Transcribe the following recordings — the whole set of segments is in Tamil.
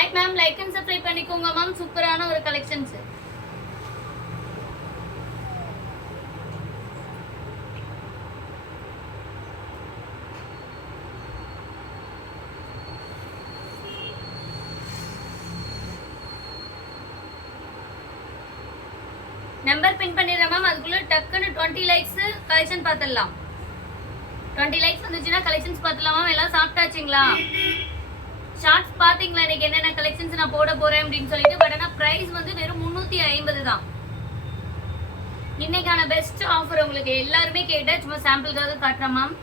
Hi ma'am, like and subscribe பண்ணிக்கோங்க மேம். சூப்பரான ஒரு கலெக்ஷன்ஸ். நம்பர் பின் பண்ணிடுறேன் மேம். அதுக்குள்ள டக்குன்னு 20 லைக்ஸ் கலெக்ஷன் பார்த்துடலாம். 20 லைக்ஸ் வந்துச்சுன்னா கலெக்ஷன்ஸ் பார்த்துலாம் மேம். எல்லாம் சாப்பிட்டாச்சுங்களா? ஷார்ட்ஸ் பார்த்தீங்களா இன்னைக்கு என்னென்ன கலெக்ஷன்ஸ் நான் போட போறேன் அப்படின்னு சொல்லிட்டு. பட் ஆனால் ப்ரைஸ் வந்து வெறும் 350 தான். இன்னைக்கான பெஸ்ட் ஆஃபர் உங்களுக்கு எல்லாருமே கேட்ட சும்மா சாம்பிளுக்காக காட்டுறேன் மேம்.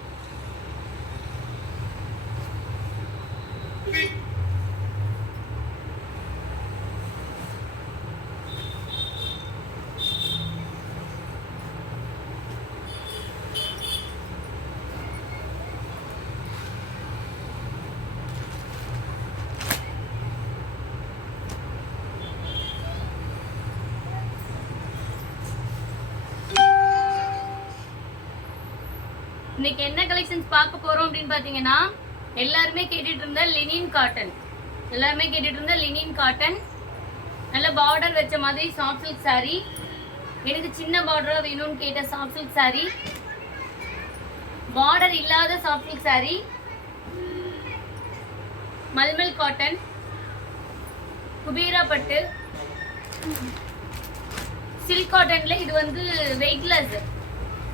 இன்னைக்கு என்ன கலெக்ஷன்ஸ் பார்க்க போறோம் அப்படின்னு பாத்தீங்கன்னா, எல்லாருமே கேட்டுட்டு இருந்த லினின் காட்டன். நல்ல பார்டர் வச்ச மாதிரி சாஃப்ட் சில்க் saree. எனக்கு சின்ன பார்டரா வேணும்னு கேட்ட சாஃப்ட் சில்க் saree, பார்டர் இல்லாத soft silk saree, mulmul cotton, குபீரா பட்டு, சில்க் காட்டன்ல இது வந்து வெயிட்லெஸ்,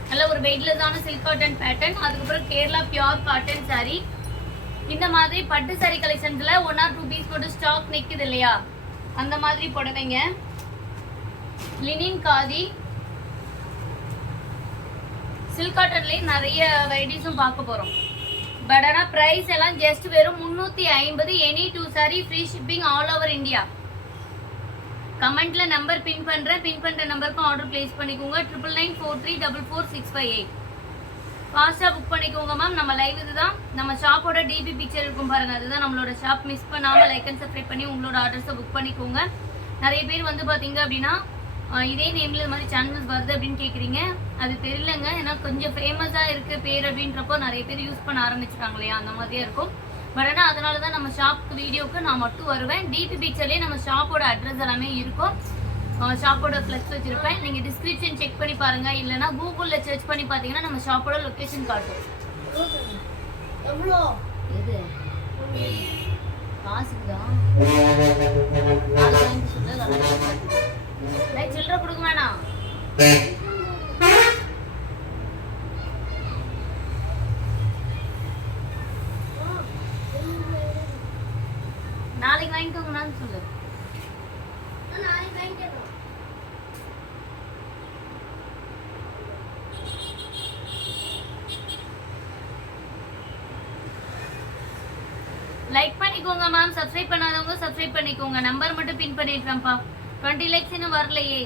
நல்ல ஒரு வெயிட்லெஸ்ஸான சில்க் காட்டன் பேட்டர்ன். அதுக்கப்புறம் கேரளா பியூர் காட்டன் saree. இந்த மாதிரி பட்டு saree கலெக்ஷன்ஸ்ல 1 or 2 பீஸ் மட்டும் ஸ்டாக் நிக்குது இல்லையா, அந்த மாதிரி புடவைங்க. லினின் காதி, சில்க் காட்டன்லயே நிறைய வெரைட்டிஸும் பார்க்க போறோம். பட் ஆனால் பிரைஸ் எல்லாம் ஜஸ்ட் வெறும் 350. Any 2 saree free shipping all over India. கமெண்ட்ல நம்பர் பின் பண்ற நம்பருக்கு ஆர்டர் பிளேஸ் பண்ணிக்கோங்க. 9994344658. ஃபாஸ்டா புக் பண்ணிக்கோங்க மேம். நம்ம லைவ் இதுதான். நம்ம ஷாப்போட டிபி பிக்சர் இருக்கும் பாருங்க, அதுதான் நம்மளோட ஷாப். மிஸ் பண்ணாம லைக் அண்ட் சப்ஸ்கிரைப் பண்ணி உங்களோட ஆர்டர்ஸை புக் பண்ணிக்கோங்க. நிறைய பேர் வந்து பாத்தீங்க அப்படின்னா இதே நேம்ல இது மாதிரி சேனல்ஸ் வருது அப்படின்னு கேக்குறீங்க. அது தெரியலங்க, ஏன்னா கொஞ்சம் ஃபேமஸா இருக்கு பேர் அப்படின்றப்போ நிறைய பேர் யூஸ் பண்ண ஆரம்பிச்சிட்டாங்க இல்லையா, அந்த மாதிரியே இருக்கும். பட் ஆனால் அதனால தான் நம்ம ஷாப் வீடியோக்கு நான் மட்டும் வருவேன். டிபி பிக்சர்லேயே நம்ம ஷாப்போட அட்ரஸ் எல்லாமே இருக்கும். ஷாப்போட ஃப்ளெக்ஸ் வச்சுருப்பேன். நீங்கள் டிஸ்கிரிப்ஷன் செக் பண்ணி பாருங்கள். இல்லைனா கூகுளில் சர்ச் பண்ணி பார்த்தீங்கன்னா நம்ம ஷாப்போட லொக்கேஷன் காட்டும். எவ்வளோ எது காசுக்கு தான் சில்லற கொடுக்க வேணாம். நாளைக்கு வாங்கிக்கோங்கன்னு சொல்லு. லைக் பண்ணிக்கோங்க மேம். சப்ஸ்கிரைப் பண்ணாதவங்க சப்ஸ்கிரைப் பண்ணிக்கோங்க. நம்பர் மட்டும் பின் பண்ணிடுறேன்ப்பா. 20 லைக்ஸ் இன்னும் வரலையே.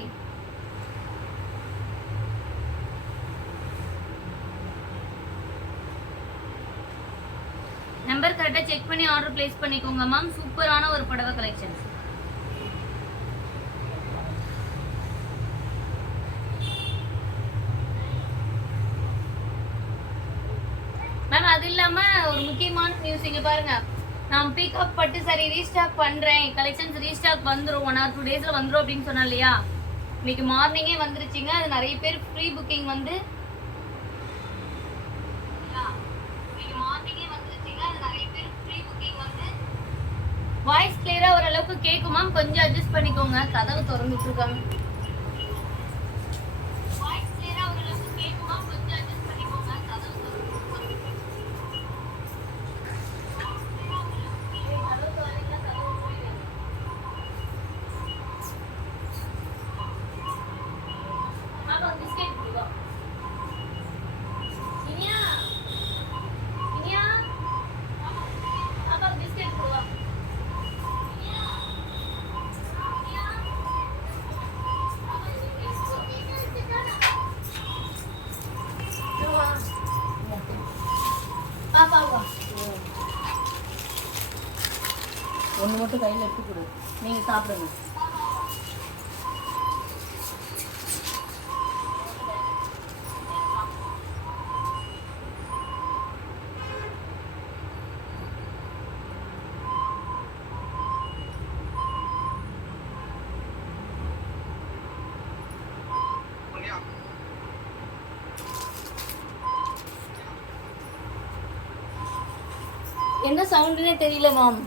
நம்பர் கரெக்டா செக் பண்ணி ஆர்டர் பிளேஸ் பண்ணிக்கோங்க மேம். சூப்பரான ஒரு புடவை கலெக்ஷன் மேம். அது இல்லாம ஒரு முக்கியமான நியூஸ் இங்க பாருங்க. நான் பிக்அப் பட்டு சரி ரீஸ்டாக் பண்றேன். கலெக்ஷன்ஸ் ரீஸ்டாக் வந்துரும் 1 or 2 டேஸ்ல வந்துரும் அப்படின்னு சொன்னா இல்லையா, இன்னைக்கு மார்னிங்கே வந்துருச்சுங்க. அது நிறைய பேர் ப்ரீ புக்கிங் வந்து வாய்ஸ் கிளியரா ஓரளவுக்கு கேட்கும் மேம். கொஞ்சம் அட்ஜஸ்ட் பண்ணிக்கோங்க. கதவு திறந்துட்டு இருக்காங்க. ஒன்று மட்டும் கையில் எடுத்து கொடு, நீங்கள் சாப்பிடுங்க. என்ன சவுண்டுனே தெரியல மேம்.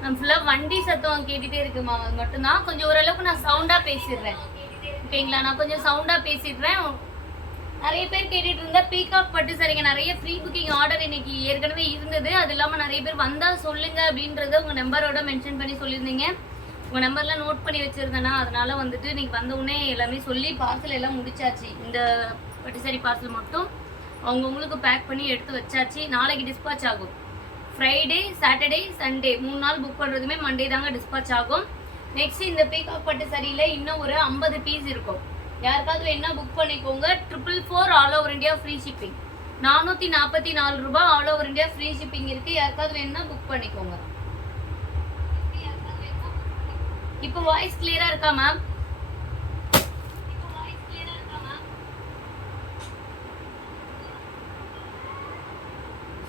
நான் ஃபுல்லா வண்டி சத்தம் கேட்டுட்டே இருக்கு மேம். அது மட்டும்தான் கொஞ்சம் ஓரளவுக்கு நான் சவுண்டா பேசிடுறேன். ஓகேங்களா? நான் கொஞ்சம் சவுண்டா பேசிடுறேன். நிறைய பேர் கேட்டுட்டு இருந்தா பீகாக் பட்டு சரிங்க, நிறைய ஃப்ரீ புக்கிங் ஆர்டர் இன்னைக்கு ஏற்கனவே இருந்தது. அது இல்லாமல் நிறைய பேர் வந்தா சொல்லுங்க அப்படின்றத உங்க நம்பரோட மென்ஷன் பண்ணி சொல்லியிருந்தீங்க. உங்க நம்பர்லாம் நோட் பண்ணி வச்சிருந்தேன்னா அதனால வந்துட்டு நீங்க வந்த உடனே எல்லாமே சொல்லி பார்சல் எல்லாம் முடிச்சாச்சு. இந்த பட்டு சரி பார்சல் மட்டும் அவங்கவுங்களுக்கு பேக் பண்ணி எடுத்து வச்சாச்சு. நாளைக்கு டிஸ்பாச் ஆகும். ஃப்ரைடே, சாட்டர்டே, சண்டே 3 நாள் புக் பண்ணுறதுமே மண்டே தாங்க டிஸ்பாச் ஆகும். நெக்ஸ்ட் இந்த பீகாக் பட்டு சரியில் இன்னும் ஒரு 50 பீஸ் இருக்கும். யாருக்காவது வேணா புக் பண்ணிக்கோங்க. 444 all over India free shipping. 444 ரூபாய் all over India free shipping இருக்கு. யாருக்காவது வேணா புக் பண்ணிக்கோங்க. இப்போ வாய்ஸ் கிளியரா இருக்கா மேம்?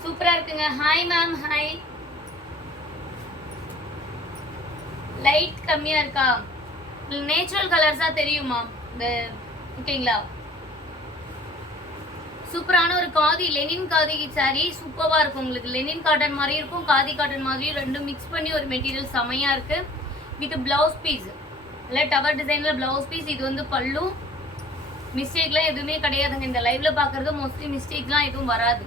சூப்பரா இருக்குங்க. Hi ma'am. ஹாய். லைட் கம்மியா இருக்கா? நேச்சுரல் கலர்ஸா தெரியுமா? இந்த ஓகேங்களா? சூப்பரான ஒரு காதி லெனின் காதி சாரி சூப்பரா இருக்கும். உங்களுக்கு லெனின் காட்டன் மாதிரி இருக்கும், காதி காட்டன் மாதிரி ரெண்டும் மிக்ஸ் பண்ணி ஒரு மெட்டீரியல் செமையா இருக்கு. வித் பிளவுஸ் பீஸ் இல்லை டவர் டிசைன்ல பிளவுஸ் பீஸ். இது வந்து பல்லு. மிஸ்டேக்லாம் எதுவுமே கிடையாதுங்க. இந்த லைவ்ல பாக்குறது மோஸ்ட்லி மிஸ்டேக்லாம் எதுவும் வராது.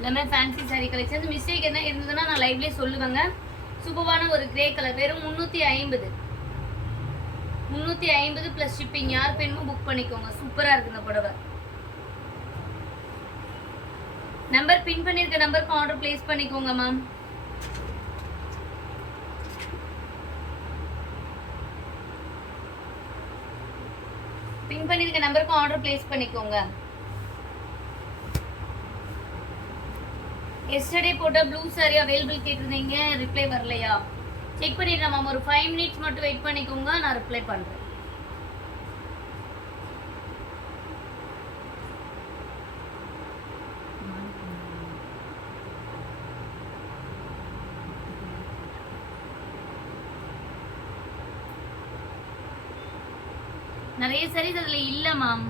எல்லாமே ஃபேன்சி சாரி கலெக்ஷன். மிஸ்டேக் என்ன இருந்ததுன்னா நான் லைவ்லேயே சொல்லுவேங்க. சூப்பரான ஒரு கிரே கலர். வெறும் 350 ப்ளஸ் ஷிப்பிங். யார் வேணுமோ புக் பண்ணிக்கோங்க. சூப்பராக இருக்குது இந்த புடவை. நம்பர் பின் பண்ணியிருக்க நம்பருக்கு ஆர்டர் பிளேஸ் பண்ணிக்கோங்க மேம். பின் பண்ணியிருக்க நம்பருக்கு ஆர்டர் பிளேஸ் பண்ணிக்கோங்க. எஸ்டர்டே போட்ட ப்ளூ சாரி அவைலபிள் கேட்டிருந்தீங்க, ரிப்ளை வரலையா? செக் பண்ணிடுறேன் மேம். ஒரு 5 மினிட்ஸ் மட்டும் வெயிட் பண்ணிக்கோங்க, நான் ரிப்ளை பண்ணுறேன். நிறைய சாரீஸ் அதில் இல்லை மேம்.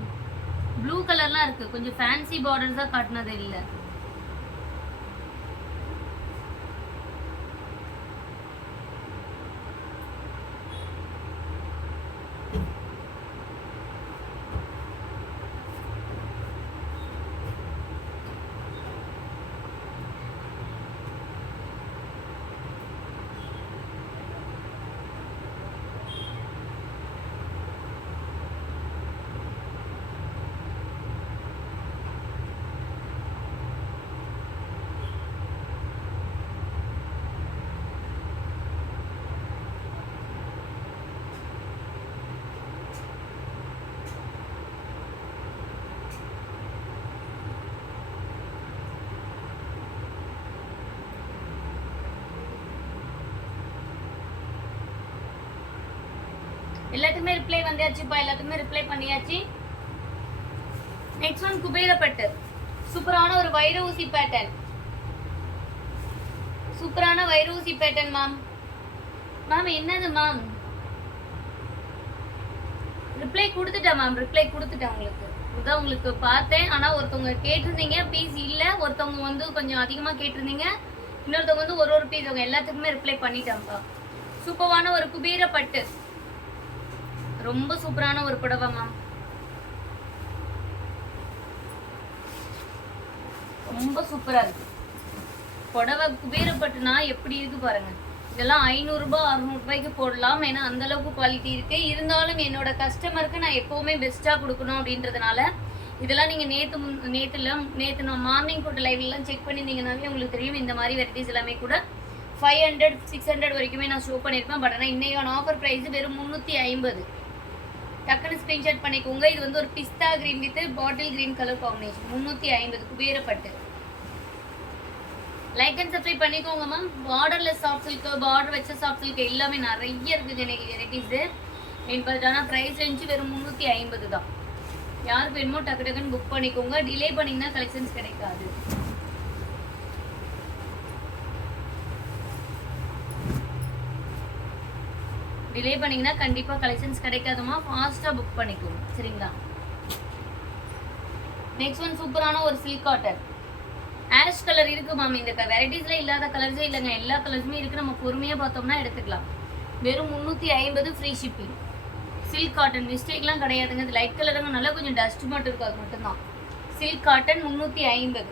ப்ளூ கலர்லாம் இருக்குது. கொஞ்சம் ஃபேன்சி பார்டர்ஸாக காட்டினது இல்லை. எல்லாத்துக்குமே ரிப்ளை வந்தாச்சுப்பா, எல்லாத்துக்குமே ரிப்ளை பண்ணியாச்சு. நெக்ஸ்ட் ஒன் குபேர பட்டு, சூப்பரான ஒரு வைர ஊசி பேட்டர்ன், சூப்பரான வைர ஊசி பேட்டர்ன் மேம். மேம் என்னது மேம்? ரிப்ளை கொடுத்துட்டேன் மேம், ரிப்ளை கொடுத்துட்டேன் உங்களுக்கு. இதுதான் உங்களுக்கு பார்த்தேன். ஆனால் ஒருத்தவங்க கேட்டிருந்தீங்க பீஸ் இல்லை, ஒருத்தவங்க வந்து கொஞ்சம் அதிகமாக கேட்டிருந்தீங்க, இன்னொருத்தவங்க வந்து ஒரு பீஸ். அவங்க எல்லாத்துக்குமே ரிப்ளை பண்ணிட்டாங்கப்பா. சூப்பரான ஒரு குபேர பட்டு, ரொம்ப சூப்பரான ஒரு புடவை மேம், ரொம்ப சூப்பரா இருக்கு புடவை. குபேர பட்டுனா எப்படி இருக்கு பாருங்க. இதெல்லாம் 500 ரூபாய் 600 ரூபாய்க்கு போடலாம், ஏன்னா அந்த அளவுக்கு குவாலிட்டி இருக்கு. இருந்தாலும் என்னோட கஸ்டமருக்கு நான் எப்பவுமே பெஸ்டா கொடுக்கணும் அப்படின்றதுனால இதெல்லாம் நீங்க நேத்து நான் மார்னிங் போட்ட லைவ்லாம் செக் பண்ணிருந்தீங்கன்னாவே உங்களுக்கு தெரியும். இந்த மாதிரி வெரைட்டிஸ் எல்லாமே கூட 500 600 வரைக்குமே நான் ஷோ பண்ணியிருப்பேன். பட் ஆனால் இன்னைக்கான ஆஃபர் ப்ரைஸ் வெறும் 350. டக்குன்னு ஸ்கிரீன்ஷாட் பண்ணிக்கோங்க. இது வந்து ஒரு பிஸ்தா green with bottle green colour combination, 350 Kubera பட்டு. லைக் அண்ட் சப்ஸ்கிரைப் பண்ணிக்கோங்க ma'am. Borderless soft silk, border வச்ச சாஃப்ட் சில்க் எல்லாமே நிறைய இருக்குது எனக்கு வெரைட்டிஸு. பட் ஆனால் ப்ரைஸ் ரேஞ்சு வெறும் 350 தான். யாருக்கு வேணுமோ டக்கு டக்குன்னு புக் பண்ணிக்கோங்க. டிலே பண்ணிங்கன்னா கலெக்ஷன்ஸ் கிடைக்காது. டிலே பண்ணிங்கன்னா கண்டிப்பாக கலெக்ஷன்ஸ் கிடைக்காதுமா, ஃபாஸ்ட்டாக புக் பண்ணிக்கோங்க சரிங்களா. நெக்ஸ்ட் ஒன் சூப்பரான ஒரு சில்க் காட்டன் ஆஷ் கலர் இருக்கு மேம். இந்த வெரைட்டிஸ்ல இல்லாத கலர்ஸே இல்லைங்க, எல்லா கலர்ஸுமே இருக்கு. நம்ம பொறுமையா பார்த்தோம்னா எடுத்துக்கலாம். வெறும் 350 ஃப்ரீ ஷிப்பிங். சில்க் காட்டன் மிஸ்டேக்லாம் கிடையாதுங்க. இது லைட் கலருங்க, நல்லா கொஞ்சம் டஸ்ட் மட்டும் இருக்கும், அது மட்டும்தான். Silk cotton 350.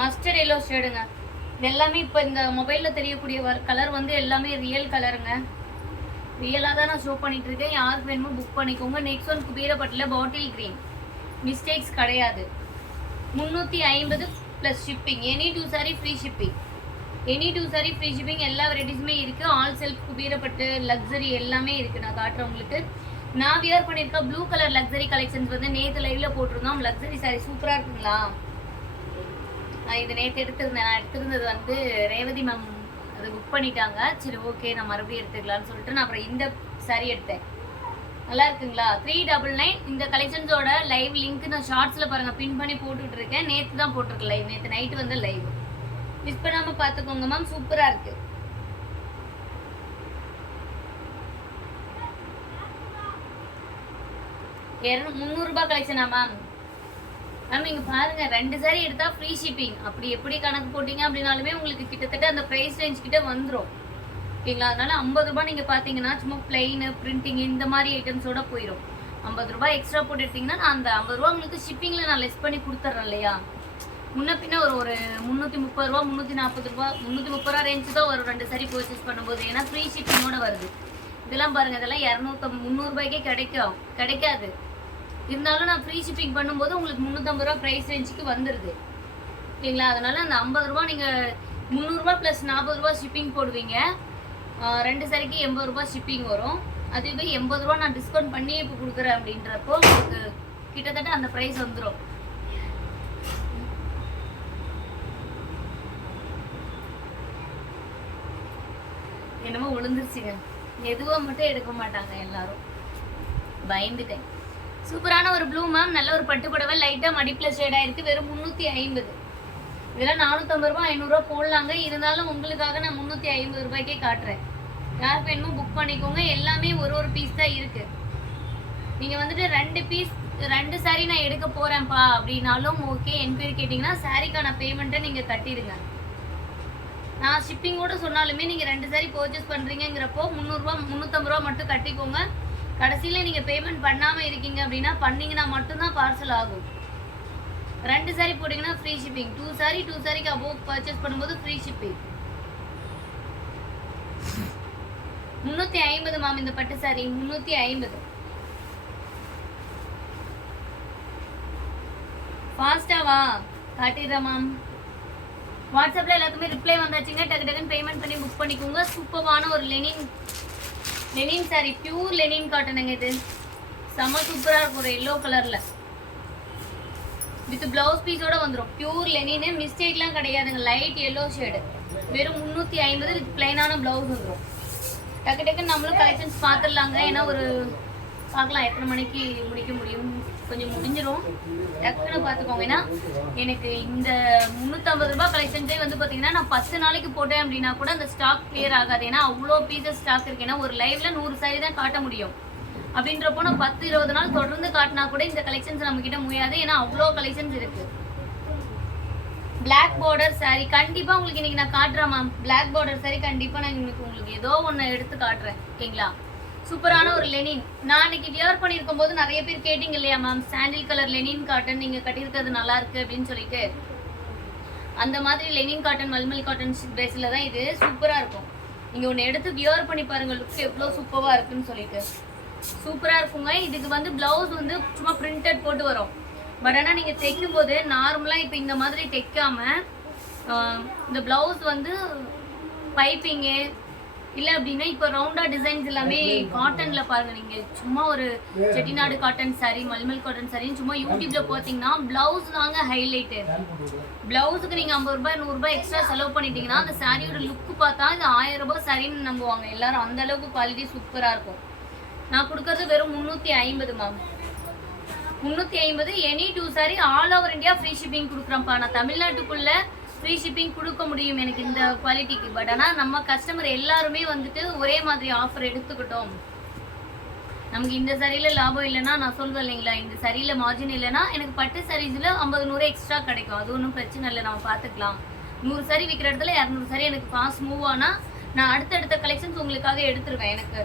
மஸ்டர்ட் எல்லோ ஷேடுங்க. இது எல்லாமே இப்போ இந்த மொபைலில் தெரியக்கூடிய கலர் வந்து எல்லாமே ரியல் கலருங்க. ரியலாக தான் நான் ஷோ பண்ணிட்டு இருக்கேன். யாருக்கு வேணுமோ புக் பண்ணிக்கோங்க. நெக்ஸ்ட் ஒன் குபேரப்பட்டில் பாட்டில் கிரீன், மிஸ்டேக்ஸ் கிடையாது. 350 plus shipping. Any 2 sari free shipping, any 2 sari free shipping. எல்லா வெரைட்டிஸுமே இருக்குது. ஆல் செல்ஃப் குபேரப்பட்டு லக்ஸரி எல்லாமே இருக்குது. நான் காட்டுறேன் உங்களுக்கு. நான் வியர் பண்ணியிருக்கேன் ப்ளூ கலர் லக்ஸரி கலெக்ஷன்ஸ் வந்து நேற்று லைவில் போட்டிருந்தோம். லக்ஸரி சாரி சூப்பராக இருக்குங்களா. இது நேற்று எடுத்திருந்தேன். நான் எடுத்திருந்தது வந்து ரேவதி மேம் அது புக் பண்ணிட்டாங்க. சரி ஓகே நான் மறுபடியும் எடுத்துக்கலாம்னு சொல்லிட்டு நான் அப்புறம் இந்த சாரி எடுத்தேன். நல்லா இருக்குங்களா. 399. இந்த கலெக்ஷன்ஸோட லைவ் லிங்க் நான் ஷார்ட்ஸில் பாருங்கள் பின் பண்ணி போட்டுட்டு இருக்கேன். நேற்று தான் போட்டிருக்கேன் லைவ், நேற்று நைட்டு வந்து லைவ். மிஸ் பண்ணாமல் பார்த்துக்கோங்க மேம், சூப்பராக இருக்குது. ₹300 கலெக்ஷனா மேம்? மேம் இங்கே பாருங்கள், 2 சாரி எடுத்தால் ஃப்ரீ ஷிப்பிங். அப்படி எப்படி கணக்கு போட்டிங்க அப்படின்னாலுமே உங்களுக்கு கிட்டத்தட்ட அந்த ப்ரைஸ் ரேஞ்ச் கிட்ட வந்துடும் ஓகேங்களா. அதனால ₹50 நீங்கள் பார்த்தீங்கன்னா சும்மா பிளெயின் பிரிண்டிங் இந்த மாதிரி ஐட்டம்ஸோட போயிடும். ₹50 எக்ஸ்ட்ரா போட்டு எடுத்தீங்கன்னா நான் அந்த ₹50 உங்களுக்கு ஷிப்பிங்கில் நான் லெஸ் பண்ணி கொடுத்துட்றேன் இல்லையா. முன்ன பின்ன ஒரு ₹330 ₹340 ₹330 ரேஞ்சு தான் வரும் 2 சாரி பர்ச்சேஸ் பண்ணும்போது. ஏன்னா ஃப்ரீ ஷிப்பிங்கோட வருது. இதெல்லாம் பாருங்கள், இதெல்லாம் 200 300 கிடைக்காது. இருந்தாலும் நான் ஃப்ரீ ஷிப்பிங் பண்ணும்போது உங்களுக்கு ₹350 ப்ரைஸ் ரேஞ்சுக்கு வந்துடுது ஓகேங்களா. அதனால அந்த ₹50 நீங்கள் ₹300 ப்ளஸ் ₹40 ஷிப்பிங் போடுவீங்க. 2 சாரிக்கு ₹80 ஷிப்பிங் வரும். அதுவே ₹80 நான் டிஸ்கவுண்ட் பண்ணி இப்போ கொடுக்குறேன் அப்படின்றப்போ உங்களுக்கு கிட்டத்தட்ட அந்த ப்ரைஸ் வந்துடும். என்னமோ விழுந்துருச்சுங்க. எதுவாக மட்டும் எடுக்க மாட்டாங்க எல்லாரும், பயந்துட்டேன். சூப்பரான ஒரு ப்ளூ மேம், நல்ல ஒரு பட்டு புடவை, லைட்டாக மடிப்பில் ஷேடாக இருக்குது. வெறும் 350. இதெல்லாம் ₹450 ₹500 போடலாங்க. இருந்தாலும் உங்களுக்காக நான் ₹350 காட்டுறேன். யாருக்கு வேணுமோ புக் பண்ணிக்கோங்க. எல்லாமே ஒரு பீஸ் தான் இருக்குது. நீங்கள் வந்துட்டு 2 சாரி நான் எடுக்க போகிறேன்ப்பா அப்படின்னாலும் ஓகே. என்கொயரி கேட்டிங்கன்னா சாரிக்கான பேமெண்ட்டை நீங்கள் கட்டிடுங்க. நான் ஷிப்பிங்கோடு சொன்னாலுமே நீங்கள் 2 சாரி பர்ச்சேஸ் பண்ணுறீங்கிறப்போ ₹350 மட்டும் கட்டிக்கோங்க. கடைசியில் நீங்கள் பேமெண்ட் பண்ணாமல் இருக்கீங்க அப்படின்னா பண்ணிங்கன்னா மட்டும்தான் பார்சல் ஆகும். 2 சாரி போட்டிங்கன்னா ஃப்ரீ ஷிப்பிங். 2 சாரிக்கு அபோவ் பர்ச்சேஸ் பண்ணும்போது ஃப்ரீ ஷிப்பிங். 350 மேம் இந்த பட்டு சாரி 350. ஃபாஸ்ட்டாவா காட்டிடுறேன் மேம். வாட்ஸ்அப்பில் எல்லாத்துக்குமே ரிப்ளை வந்தாச்சுங்க. டக்கு டக்குன்னு பேமெண்ட் பண்ணி புக் பண்ணிக்கோங்க. சூப்பரான ஒரு லெனின் சாரி, பியூர் லெனின் காட்டனுங்க. இது செம்ம சூப்பராக இருக்கும். ஒரு எல்லோ கலரில் வித் பிளவுஸ் பீஸோட வந்துடும். பியூர் லெனின்னு, மிஸ்டேக்லாம் கிடையாதுங்க. Light yellow shade. வெறும் 350 வித் பிளைனான பிளவுஸ் வந்துடும். டக்கு டக்குன்னு நம்மளும் கலெக்ஷன்ஸ் பார்த்துடலாங்க. ஏன்னா ஒரு பார்க்கலாம் எத்தனை மணிக்கு முடிக்க முடியும், கொஞ்சம் முடிஞ்சிடும். டக்குன்னு பார்த்துக்கோங்க. ஏன்னா எனக்கு இந்த 350 ரூபாய் கலெக்ஷன்ஸே வந்து பார்த்தீங்கன்னா நான் 10 நாளைக்கு போட்டேன் அப்படின்னா கூட அந்த ஸ்டாக் கிளியர் ஆகாது. ஏன்னா அவ்வளோ பீசஸ் ஸ்டாக் இருக்கு. ஏன்னா ஒரு லைவ்ல 100 சாரி தான் காட்ட முடியும். அப்படின்றப்போ நான் 10-20 நாள் தொடர்ந்து காட்டினா கூட இந்த கலெக்ஷன்ஸ் நம்ம கிட்ட முடியாது. ஏன்னா அவ்வளோ கலெக்ஷன்ஸ் இருக்கு. பிளாக் பார்டர் சாரி கண்டிப்பா உங்களுக்கு இன்னைக்கு நான் காட்டுறேன் மேம். பிளாக் பார்டர் சாரி கண்டிப்பா நான் உங்களுக்கு ஏதோ ஒன்று எடுத்து காட்டுறேன். ஓகேங்களா? சூப்பரான ஒரு லெனின். நான் இன்னைக்கு வியர் பண்ணியிருக்கும் போது நிறைய பேர் கேட்டிங்க இல்லையா மேம், சாண்டில் கலர் லெனின் காட்டன் நீங்க கட்டியிருக்கிறது நல்லா இருக்கு அப்படின்னு சொல்லிட்டு. அந்த மாதிரி லெனின் காட்டன் மல்மல் காட்டன் பேஸ்ல தான் இது சூப்பரா இருக்கும். நீங்க ஒன்று எடுத்து வியர் பண்ணி பாருங்க, லுக் எவ்வளோ சூப்பரா இருக்குன்னு சொல்லிட்டு. சூப்பரா இருக்குங்க. இதுக்கு வந்து பிளவுஸ் வந்து சும்மா பிரிண்டட் போட்டு வரும். பட் ஆனால் நீங்கள் தைக்கும் போது நார்மலாக இப்போ இந்த மாதிரி தைக்காம இந்த பிளவுஸ் வந்து பைப்பிங்கு இல்லை அப்படின்னா இப்போ ரவுண்டாக டிசைன்ஸ் எல்லாமே காட்டனில் பாருங்கள். நீங்கள் சும்மா ஒரு செட்டிநாடு காட்டன் சாரி, மல்மல் காட்டன் சாரின்னு சும்மா யூடியூப்பில் பார்த்தீங்கன்னா ப்ளவுஸ் தாங்க ஹைலைட்டு. ப்ளவுஸுக்கு நீங்கள் 50 ரூபாய் 100 ரூபாய் எக்ஸ்ட்ரா செலவு பண்ணிட்டீங்கன்னா அந்த சாரியோட லுக்கு பார்த்தா இது 1000 ரூபாய் சாரின்னு நம்புவாங்க எல்லாரும். அந்த அளவுக்கு குவாலிட்டி சூப்பராக இருக்கும். நான் கொடுக்கறது வெறும் 350 ma'am. 350. Any 2 sari all over India free shipping கொடுக்குறேன்ப்பா. நான் தமிழ்நாட்டுக்குள்ள ஃப்ரீ ஷிப்பிங் கொடுக்க முடியும் எனக்கு இந்த குவாலிட்டிக்கு. பட் ஆனால் நம்ம கஸ்டமர் எல்லாருமே வந்துட்டு ஒரே மாதிரி ஆஃபர் எடுத்துக்கிட்டோம். நமக்கு இந்த சரியில் லாபம் இல்லைன்னா நான் சொல்வேன் இல்லைங்களா, இந்த சரியில் மார்ஜின் இல்லைன்னா எனக்கு பட்டு சாரீஸில் 50-100 எக்ஸ்ட்ரா கிடைக்கும். அது ஒன்றும் பிரச்சனை இல்லை, நம்ம பார்த்துக்கலாம். 100 சாரி விற்கிற இடத்துல 200 சாரி எனக்கு ஃபாஸ்ட் மூவ் ஆனால் நான் அடுத்தடுத்த கலெக்ஷன்ஸ் உங்களுக்காக எடுத்துருவேன் எனக்கு.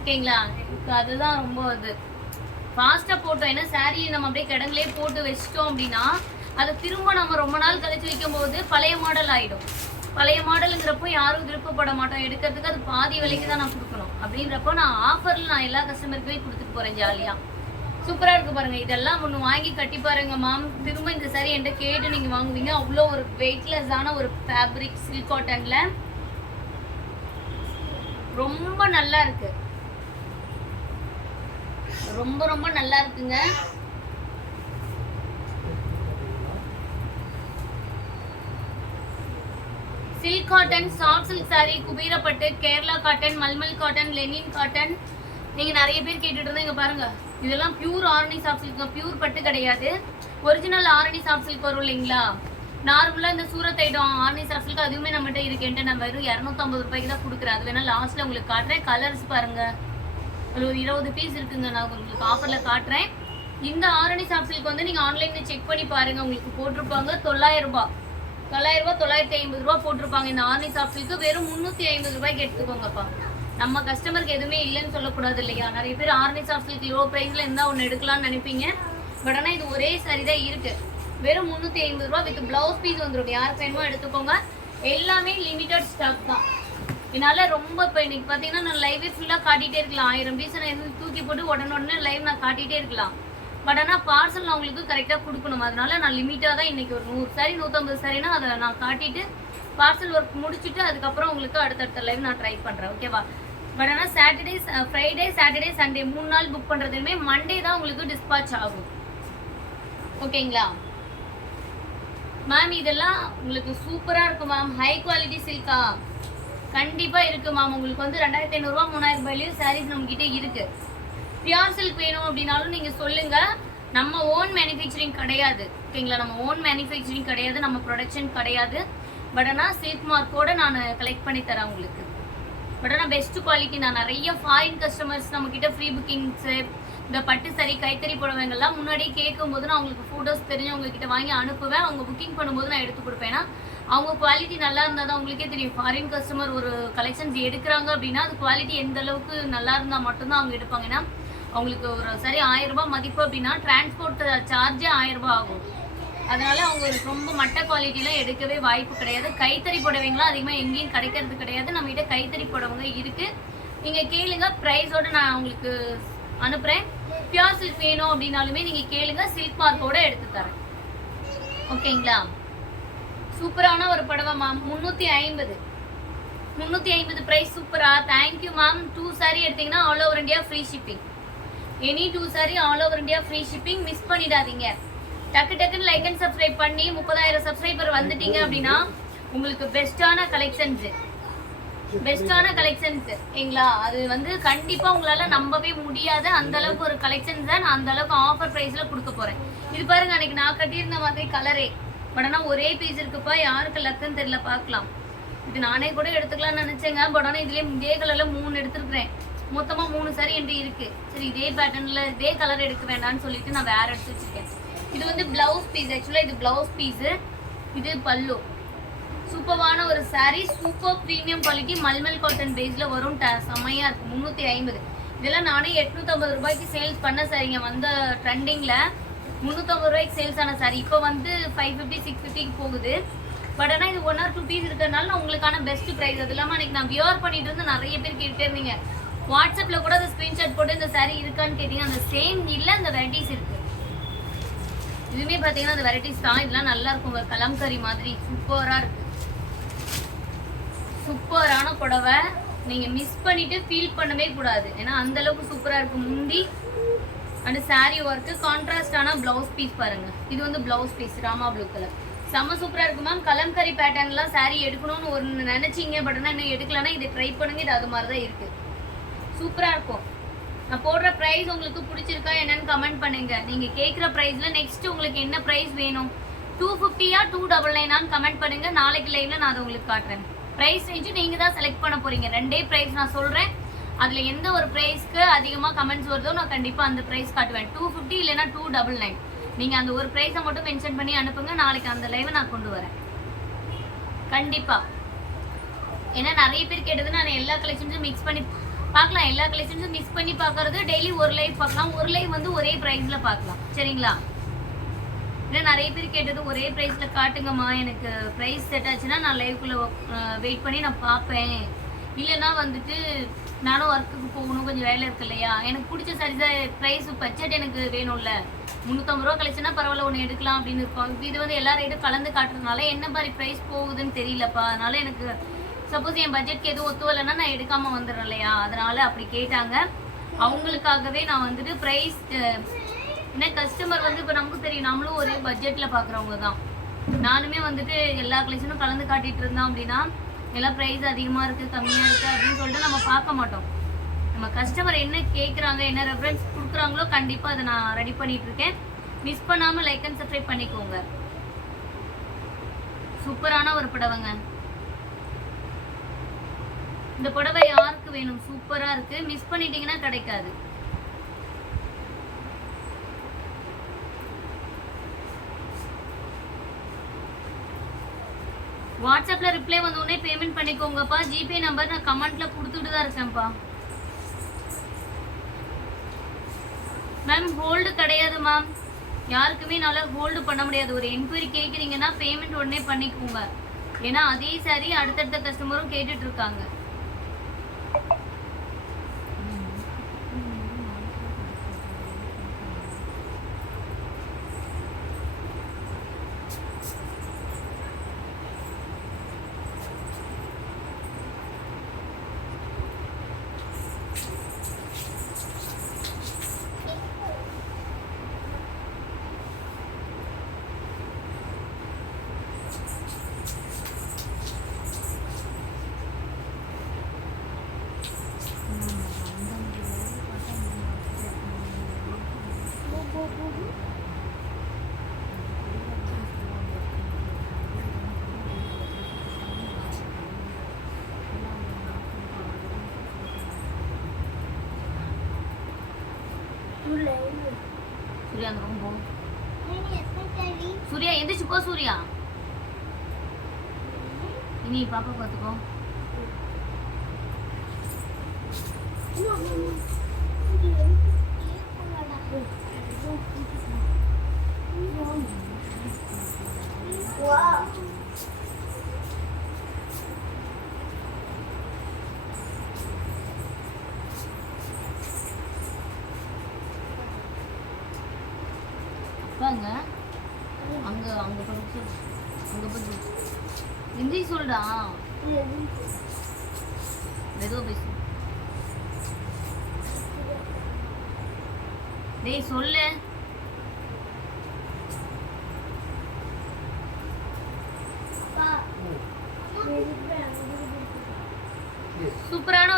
ஓகேங்களா? எனக்கு அதுதான் ரொம்ப இது ஃபாஸ்ட்டாக போட்டோம். ஏன்னா சாரீ நம்ம அப்படியே கிடங்களே போட்டு வச்சிட்டோம் அப்படின்னா அதை திரும்ப நம்ம ரொம்ப நாள் கழிச்சு வைக்கும் போது பழைய மாடல் ஆகிடும். பழைய மாடலுங்கிறப்போ யாரும் விருப்பப்பட மாட்டோம் எடுக்கிறதுக்கு. அது பாதி விலைக்கு தான் நான் கொடுக்கணும். அப்படின்றப்போ நான் ஆஃபரில் நான் எல்லா கஸ்டமருக்குமே கொடுத்துட்டு போகிறேன் ஜாலியாக. சூப்பராக இருக்குது பாருங்கள். இதெல்லாம் ஒன்று வாங்கி கட்டி பாருங்க மேம். திரும்ப இந்த சாரி என்கிட்ட கேட்டு நீங்கள் வாங்குவீங்க. அவ்வளோ ஒரு வெயிட்லெஸ்ஸான ஒரு ஃபேப்ரிக் சில்க் காட்டனில் ரொம்ப நல்லா இருக்குது. ரொம்ப ரொம்ப நல்லா இருக்குங்க. Silk cotton, soft silk sari, குபீரப்பட்டு, Kerala cotton, mulmul cotton, linen cotton நீங்க நிறைய பேர் கேட்டுட்டு இருந்தீங்க பாருங்க. இதெல்லாம் pure Arani soft silk, pure பட்டு கிடையாது. ஒரிஜினல் ஆரணி சாஃப்ட் சில்க் வரும் இல்லைங்களா, நார்மலா இந்த Surat item Arani soft silk அதுவுமே நம்மகிட்ட இருக்குன்ட்டு நான் வெறும் 250 ரூபாய்க்கு தான் கொடுக்குறேன். அது வேணா லாஸ்ட்ல உங்களுக்கு காட்டுறேன். கலர்ஸ் பாருங்க, ஒரு 20 பீஸ் இருக்குங்க. நான் உங்களுக்கு ஆஃபர்ல காட்டுறேன். இந்த ஆரணி சாஃப்ட் சில்க் வந்து நீங்க ஆன்லைன்ல செக் பண்ணி பாருங்க. உங்களுக்கு போட்டிருப்பாங்க 900 ரூபாய் 950 ரூபாய் போட்டிருப்பாங்க. இந்த ஆரணி சாஃப்ட் சில்க் வெறும் 350 ரூபாய்க்கு எடுத்துக்கோங்கப்பா. நம்ம கஸ்டமருக்கு எதுவுமே இல்லைன்னு சொல்லக்கூடாது இல்லையா. நிறைய பேர் ஆரணி சாஃப்ட் சில்க் லோ பிரைஸ்ல இருந்தா ஒன்று எடுக்கலாம்னு நினைப்பீங்க. பட் ஆனால் இது ஒரே சாரி தான் இருக்கு. வெறும் 350 ரூபாய் வித் பிளவுஸ் பீஸ் வந்துடும். யாருக்கு வேணுமோ எடுத்துக்கோங்க. எல்லாமே லிமிட்டட் ஸ்டாக் தான். என்னால் ரொம்ப இப்போ இன்னைக்கு பார்த்தீங்கன்னா நான் லைவே ஃபுல்லாக காட்டிகிட்டே இருக்கலாம். 1000 பீஸ் நான் எதுவும் தூக்கி போட்டு உடனே லைவ் நான் காட்டிகிட்டே இருக்கலாம். பட் ஆனால் பார்சல் நான் உங்களுக்கு கரெக்டாக கொடுக்கணும். அதனால நான் லிமிட்டாக தான் இன்றைக்கி ஒரு 100 சாரி 150 சாரினா அதை நான் காட்டிட்டு பார்சல் ஒர்க் முடிச்சுட்டு அதுக்கப்புறம் உங்களுக்கு அடுத்தடுத்த லைவ் நான் ட்ரை பண்ணுறேன். ஓகேவா? பட் ஆனால் சாட்டர்டே, ஃப்ரைடே, சாட்டர்டே, சண்டே 3 நாள் புக் பண்ணுறதுமே மண்டே தான் உங்களுக்கு டிஸ்பாச் ஆகும். ஓகேங்களா மேம்? இதெல்லாம் உங்களுக்கு சூப்பராக இருக்கும் மேம். ஹை குவாலிட்டி சில்கா கண்டிப்பாக இருக்குது மேம். உங்களுக்கு வந்து 2500 ரூபா 3000 ரூபாயிலையும் சாரீஸ் நம்மக்கிட்ட இருக்குது. பியூர் சில்க் வேணும் அப்படின்னாலும் நீங்கள் சொல்லுங்கள். நம்ம ஓன் மேனுஃபேக்சரிங் கிடையாது. ஓகேங்களா? நம்ம ஓன் மேனுஃபேக்சரிங் கிடையாது, நம்ம ப்ரொடக்ஷன் கிடையாது. பட் ஆனால் சில்க் மார்க்கோடு நான் கலெக்ட் பண்ணி தரேன் உங்களுக்கு. பட் ஆனால் பெஸ்ட் குவாலிட்டி. நான் நிறைய ஃபாரின் கஸ்டமர்ஸ் நம்மக்கிட்ட ஃப்ரீ புக்கிங்ஸு, இந்த பட்டு சரி கைத்தறி புடவைங்கள்லாம் முன்னாடியே கேட்கும்போது நான் உங்களுக்கு ஃபோட்டோஸ் தெரிஞ்சவங்கக்கிட்ட வாங்கி அனுப்புவேன். அவங்க புக்கிங் பண்ணும்போது நான் எடுத்து கொடுப்பேன். அவங்க குவாலிட்டி நல்லா இருந்தால் தான் உங்களுக்கே தெரியும். ஃபாரின் கஸ்டமர் ஒரு கலெக்ஷன்ஸ் எடுக்கிறாங்க அப்படின்னா அது குவாலிட்டி எந்த அளவுக்கு நல்லா இருந்தால் மட்டும்தான் அவங்க எடுப்பாங்க. ஏன்னா அவங்களுக்கு ஒரு சரி 1000 ரூபாய் மதிப்பு அப்படின்னா டிரான்ஸ்போர்ட் சார்ஜே 1000 ரூபாய் ஆகும். அதனால அவங்க ரொம்ப மட்ட குவாலிட்டிலாம் எடுக்கவே வாய்ப்பு கிடையாது. கைத்தறி புடவைங்களாம் அதிகமாக எங்கேயும் கிடைக்கிறது கிடையாது. நம்மகிட்ட கைத்தறி புடவைங்க இருக்குது. நீங்கள் கேளுங்க, ப்ரைஸோடு நான் உங்களுக்கு அனுப்புகிறேன். பியூர் சில்க் வேணும் அப்படின்னாலுமே நீங்கள் கேளுங்க, சில்க் மார்க்கோட எடுத்து தரேன். ஓகேங்களா? சூப்பரான ஒரு புடவை மேம். 350 ப்ரைஸ். சூப்பரா, தேங்க்யூ மேம். 2 சாரி எடுத்தீங்கன்னா all over India free shipping. Any 2 sari all over India free shipping. Miss பண்ணிடாதீங்க. டக்குன்னு லைக் அண்ட் சப்ஸ்கிரைப் பண்ணி 30,000 சப்ஸ்கிரைபர் வந்துட்டீங்க அப்படின்னா உங்களுக்கு பெஸ்ட்டான கலெக்ஷன்ஸ் பெஸ்டான கலெக்ஷன்ஸ் ஏங்களா. அது வந்து கண்டிப்பா உங்களால நம்பவே முடியாத அந்த அளவுக்கு ஒரு கலெக்ஷன்ஸ் தான் நான் அந்த அளவுக்கு ஆஃபர் பிரைஸ்ல கொடுக்க போறேன். இது பாருங்க, அன்னைக்கு நான் கட்டியிருந்த மாதிரி கலரே, பட் ஆனால் ஒரே பீஸ் இருக்குப்பா. யாருக்கு லக்குன்னு தெரியல, பார்க்கலாம். இது நானே கூட எடுத்துக்கலாம்னு நினைச்சேங்க, பட் ஆனால் இதுலேயே இதே கலர்ல 3 எடுத்துருக்கிறேன். மொத்தமாக 3 சாரி என்கிட்ட இருக்கு. சரி, இதே பேட்டர்ன்ல இதே கலர் எடுக்க வேண்டாம்னு சொல்லிட்டு நான் வேற எடுத்து வச்சிருக்கேன். இது வந்து பிளவுஸ் பீஸ். ஆக்சுவலா இது பிளவுஸ் பீஸ், இது பல்லு. சூப்பரான ஒரு sorry, super premium quality mulmul cotton பேஸ்ல வரும். செம்மையா இருக்கு. 350. இதெல்லாம் நானே 850 ரூபாய்க்கு சேல்ஸ் பண்ண சாரிங்க. வந்த ட்ரெண்டிங்ல 350 ரூபாய்க்கு சேல்ஸ் ஆன சாரி இப்போ வந்து 550 650க்கு போகுது. பட் ஆனால் இது 1 or 2 பீஸ் இருக்கிறதுனால நான் உங்களுக்கான பெஸ்ட் ப்ரைஸ். அது இல்லாமல் அன்னைக்கு நான் வியர் பண்ணிட்டு இருந்து நிறைய பேர் கேட்டுட்டே இருந்தீங்க. வாட்ஸ்அப்பில் கூட அந்த ஸ்க்ரீன்ஷாட் போட்டு இந்த சாரி இருக்கான்னு கேட்டீங்க. அந்த சேம் இல்லை, அந்த வெரைட்டிஸ் இருக்கு. இதுவுமே பார்த்தீங்கன்னா அந்த வெரைட்டிஸ் தான். இதெல்லாம் நல்லா இருக்கும், கலம்கரி மாதிரி சூப்பராக இருக்கு. சூப்பரான புடவை, நீங்கள் மிஸ் பண்ணிட்டு ஃபீல் பண்ணவே கூடாது. ஏன்னா அந்த அளவுக்கு சூப்பராக இருக்கு. முந்தி அண்ட் சாரி ஒர்க்கு, கான்ட்ராஸ்டான பிளவுஸ் பீஸ் பாருங்க. இது வந்து blouse piece Rama blue colour, செம்ம சூப்பராக இருக்கு மேம். கலம்கரி பேட்டர்ன்லாம் சாரி எடுக்கணும்னு ஒரு நினைச்சிங்க, பட் ஆனால் இன்னும் எடுக்கலன்னா இதை ட்ரை பண்ணுங்க. இது அது மாதிரி தான் இருக்கு, சூப்பராக இருக்கும். நான் போடுற ப்ரைஸ் உங்களுக்கு பிடிச்சிருக்கா என்னன்னு கமெண்ட் பண்ணுங்க. நீங்கள் கேட்குற ப்ரைஸில் நெக்ஸ்ட் உங்களுக்கு என்ன ப்ரைஸ் வேணும், 250 299 கமெண்ட் பண்ணுங்க. நாளைக்கு லைவ்ல நான் அதை உங்களுக்கு காட்டுறேன். ப்ரைஸ் ரேஞ்சு நீங்கள் தான் செலக்ட் பண்ண போறீங்க. 2 ப்ரைஸ் நான் சொல்கிறேன். அதில் எந்த ஒரு ப்ரைஸ்க்கு அதிகமாக கமெண்ட்ஸ் வருதோ நான் கண்டிப்பாக அந்த ப்ரைஸ் காட்டுவேன். 250 இல்லைன்னா 299. நீங்கள் அந்த ஒரு ப்ரைஸை மட்டும் மென்ஷன் பண்ணி அனுப்புங்க. நாளைக்கு அந்த லைவை நான் கொண்டு வரேன் கண்டிப்பாக. ஏன்னா நிறைய பேர் கேட்டது நான் எல்லா கலெக்ஷன்ஸும் மிக்ஸ் பண்ணி பார்க்கலாம். எல்லா கலெக்ஷன்ஸும் மிக்ஸ் பண்ணி பார்க்கறது டெய்லி ஒரு லைவ் பார்க்கலாம். ஒரு லைவ் வந்து ஒரே ப்ரைஸில் பார்க்கலாம், சரிங்களா. ஏன்னா நிறைய பேர் கேட்டது ஒரே ப்ரைஸில் காட்டுங்கம்மா, எனக்கு ப்ரைஸ் செட் ஆச்சுன்னா நான் லைவ்க்குள்ளே வெயிட் பண்ணி நான் பார்ப்பேன். இல்லைன்னா வந்துட்டு நானும் ஒர்க்குக்கு போகணும், கொஞ்சம் வேலை இருக்கு இல்லையா. எனக்கு பிடிச்ச சாரி ப்ரைஸ் பட்ஜெட் எனக்கு வேணும்ல. 350 ரூபா கலெக்ஷனா பரவாயில்ல, ஒன்று எடுக்கலாம் அப்படின்னு இருக்கோம். இது வந்து எல்லா ரேட்டும் கலந்து காட்டுறதுனால என்ன மாதிரி ப்ரைஸ் போகுதுன்னு தெரியலப்பா. அதனால எனக்கு சப்போஸ் என் பட்ஜெட்க்கு எதுவும் ஒத்து வரலைன்னா நான் எடுக்காமல் வந்துடுறேன் இல்லையா. அதனால அப்படி கேட்டாங்க. அவங்களுக்காகவே நான் வந்துட்டு ப்ரைஸ், ஏன்னா கஸ்டமர் வந்து இப்போ நமக்கு தெரியும், நம்மளும் ஒரே பட்ஜெட்டில் பார்க்குறவங்க தான். நானுமே வந்துட்டு எல்லா கலெக்ஷனும் கலந்து காட்டிகிட்டு இருந்தோம் அப்படின்னா எல்லாம் ப்ரைஸ் அதிகமாக இருக்குது கம்மியாக இருக்குது அப்படின்னு சொல்லிட்டு நம்ம பார்க்க மாட்டோம். நம்ம கஸ்டமர் என்ன கேட்குறாங்க, என்ன ரெஃபரன்ஸ் கொடுக்குறாங்களோ கண்டிப்பாக அதை நான் ரெடி பண்ணிட்டு இருக்கேன். மிஸ் பண்ணாமல் லைக் அண்ட் சப்ஸ்கிரைப் பண்ணிக்கோங்க. சூப்பரான ஒரு புடவைங்க. இந்த புடவை யாருக்கு வேணும், சூப்பராக இருக்கு. மிஸ் பண்ணிட்டீங்கன்னா கிடைக்காது. வாட்ஸ்அப்ல ரிப்ளை வந்த உடனே பேமெண்ட் பண்ணிக்கோங்கப்பா. ஜிபே நம்பர் நான் கமெண்ட்ல கொடுத்துட்டு தான் இருக்கேன்ப்பா. மேம் ஹோல்டு கிடையாது மேம், யாருக்குமே நல்லா ஹோல்டு பண்ண முடியாது. ஒரு என்கொயரி கேட்குறீங்கன்னா பேமெண்ட் உடனே பண்ணிக்கோங்க. ஏன்னா அதே சாரி அடுத்தடுத்த கஸ்டமரும் கேட்டுட்டு இருக்காங்க. சூர்யா அந்த ரொம்ப சூர்யா எந்திரிச்சு போ. சூர்யா இனி பாப்பா பார்த்துக்கோ. வாங்க அங்க அங்க படிச்சு அங்க போய் ஹிந்தி சொல்டா, மெதுவா பேசு. டேய் சொல்லு.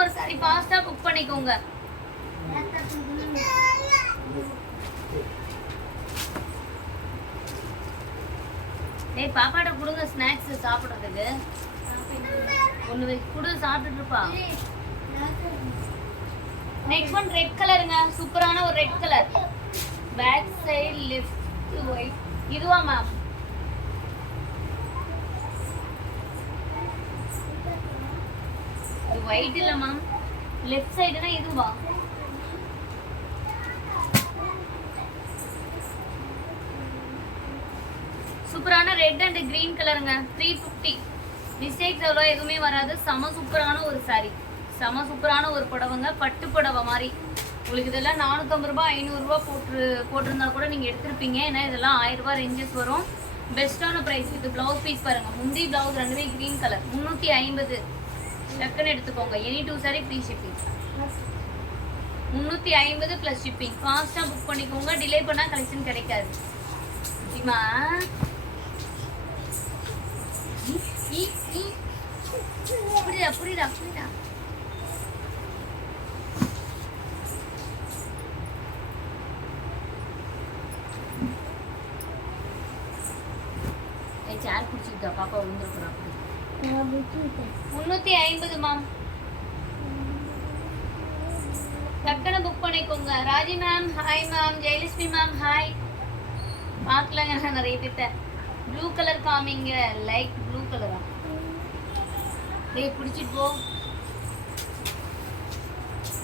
ஒரு சாரி ஃபாஸ்டா புக் பண்ணிக்கோங்க. ஏய் பாப்பாட்ட கொடுங்க ஸ்நாக்ஸ் சாப்பிடுறதுக்கு. ஒன்னு குடு சாப்பிட்டுட்டு இருப்பா. நெக்ஸ்ட் ஒன் ரெட் கலருங்க. சூப்பரான ஒரு red colour. Back side left white. இதுவா மேம்? இது ஒயிட் இல்ல மேம். லெஃப்ட் சைடுனா இதுவா? சூப்பரான ரெட் அண்ட் கிரீன் கலருங்க. 350. மிஸ்டேக்ஸ் அவ்வளோ எதுவுமே வராது. செம சூப்பரான ஒரு சாரி, செம சூப்பரான ஒரு புடவைங்க. பட்டு புடவை மாதிரி. உங்களுக்கு இதெல்லாம் 450 ரூபாய் 500 ரூபாய் போட்டிருந்தா கூட நீங்கள் எடுத்திருப்பீங்க. ஏன்னா இதெல்லாம் 1000 ரூபாய் ரேஞ்சஸ் வரும். பெஸ்ட்டான ப்ரைஸ். இது ப்ளவுஸ் பீஸ் பாருங்க. முந்தி ப்ளவுஸ் ரெண்டுமே கிரீன் கலர். 350. டக்குன்னு எடுத்துக்கோங்க. Any 2 sari free shipping. 350 plus shipping. ஃபாஸ்ட்டாக புக் பண்ணிக்கோங்க. டிலே பண்ணால் கலெக்ஷன் கிடைக்காது. சரிம்மா? புரியுதா புரியுதா புரியுதா? சேர் குடிச்சுக்கிட்டா பாப்பா விழுந்துருக்குறா. 350 மேம். டக்குன்னு புக் பண்ணிக்கோங்க. Raji ma'am hi ma'am. Jayalakshmi ma'am hi. பார்க்கலாங்க நிறைய பேர்த்த. ப்ளூ கலர் காமிங்க. லைக் ப்ளூ கலரா? டேய் பிடிச்சிட்டு போ.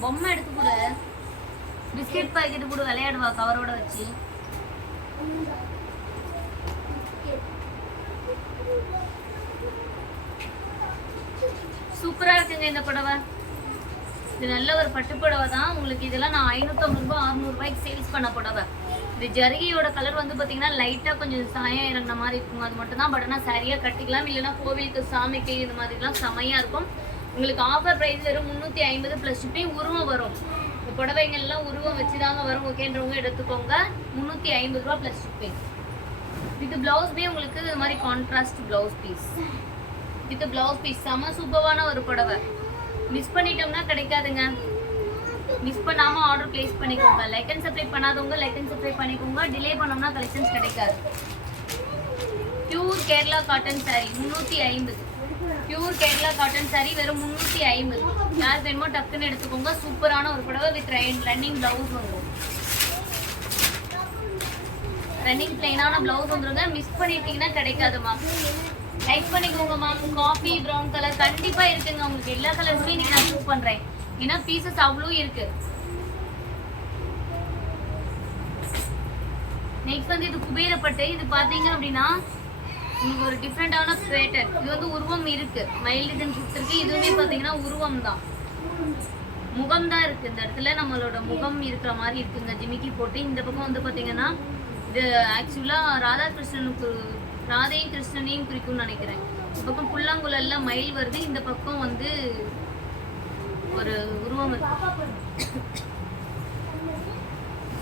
பொம்மை எடுத்து கூட பிஸ்கெட் பாக்கெட்டு கூட விளையாடுவா கவரோட வச்சு. சூப்பரா இருக்குங்க இந்த புடவை. இது நல்ல ஒரு பட்டு புடவை தான். உங்களுக்கு இதெல்லாம் நான் 550 ரூபாய் 600 ரூபாய்க்கு சேல்ஸ் பண்ண புடவை. இந்த ஜரிகையோட கலர் வந்து பார்த்தீங்கன்னா லைட்டாக கொஞ்சம் சாயம் இறங்கின மாதிரி இருக்குங்க. அது மட்டும் தான். பட் ஆனால் சரியாக கட்டிக்கலாம். இல்லைன்னா கோவிலுக்கு சாமிக்கு இது மாதிரிலாம் செமையாக இருக்கும். உங்களுக்கு ஆஃபர் ப்ரைஸ் வெறும் 350 ப்ளஸ் ஷிப்பிங். உருவம் வரும். இந்த புடவைங்கள்லாம் உருவம் வச்சு தாங்க வரும். ஓகேன்றவங்க எடுத்துக்கோங்க. 350 ரூபா ப்ளஸ் ஷிப்பிங். இது ப்ளவுஸ்மே உங்களுக்கு இது மாதிரி கான்ட்ராஸ்ட் ப்ளவுஸ் பீஸ். இது ப்ளவுஸ் பீஸ். செம சூப்பரான ஒரு புடவை. மிஸ் பண்ணிட்டோம்னா கிடைக்காதுங்க. மிஸ் பண்ணாம ஆர்டர் பிளேஸ் பண்ணிக்கோங்க. லைக் அண்ட் சப்ஸ்கிரைப் பண்ணாதவங்க லைக் அண்ட் சப்ஸ்கிரைப் பண்ணிக்கோங்க. டிலே பண்ணோம்னா கலெக்ஷன்ஸ் கிடைக்காது. Pure Kerala cotton sorry 350. Pure Kerala cotton sorry வெறும் 350. யார் வேணுமோ டக்குன்னு எடுத்துக்கோங்க. சூப்பரான ஒரு புடவை வித் ரன்னிங் பிளவுஸ் வந்துடும். ரன்னிங் பிளைனான பிளவுஸ் வந்துருங்க. மிஸ் பண்ணிட்டீங்கன்னா கிடைக்காது மேம். லைக் பண்ணிக்கோங்க மேம். காஃபி ப்ரௌன் கலர் கண்டிப்பா இருக்குங்க. உங்களுக்கு எல்லா கலர்ஸுமே இன்னைக்கு நான் சூஸ் பண்றேன். ஏன்னா பீசஸ் அவ்வளோ இருக்கு. நெக்ஸ்ட் வந்து இது குபேரப்பட்டு. இது பாத்தீங்க அப்படின்னா உங்களுக்கு ஒரு டிஃப்ரெண்டான பேட்டர்ன். இது வந்து உருவம் இருக்கு. மைல்டு டிசைன் கொடுத்துருக்கு. இதுவுமே பாத்தீங்கன்னா உருவம் தான். முகம் தான் இருக்கு. இந்த இடத்துல நம்மளோட முகம் இருக்கிற மாதிரி இருக்கு. இந்த ஜிமிக்கி போட்டு இந்த பக்கம் வந்து பாத்தீங்கன்னா இது ஆக்சுவலா ராதாகிருஷ்ணனுக்கு ராதையும் கிருஷ்ணனையும் குறிக்கும்னு நினைக்கிறேன். இந்த பக்கம் புல்லாங்குழல்ல மயில் வருது. இந்த பக்கம் வந்து ஒரு உருவம் இருக்கு.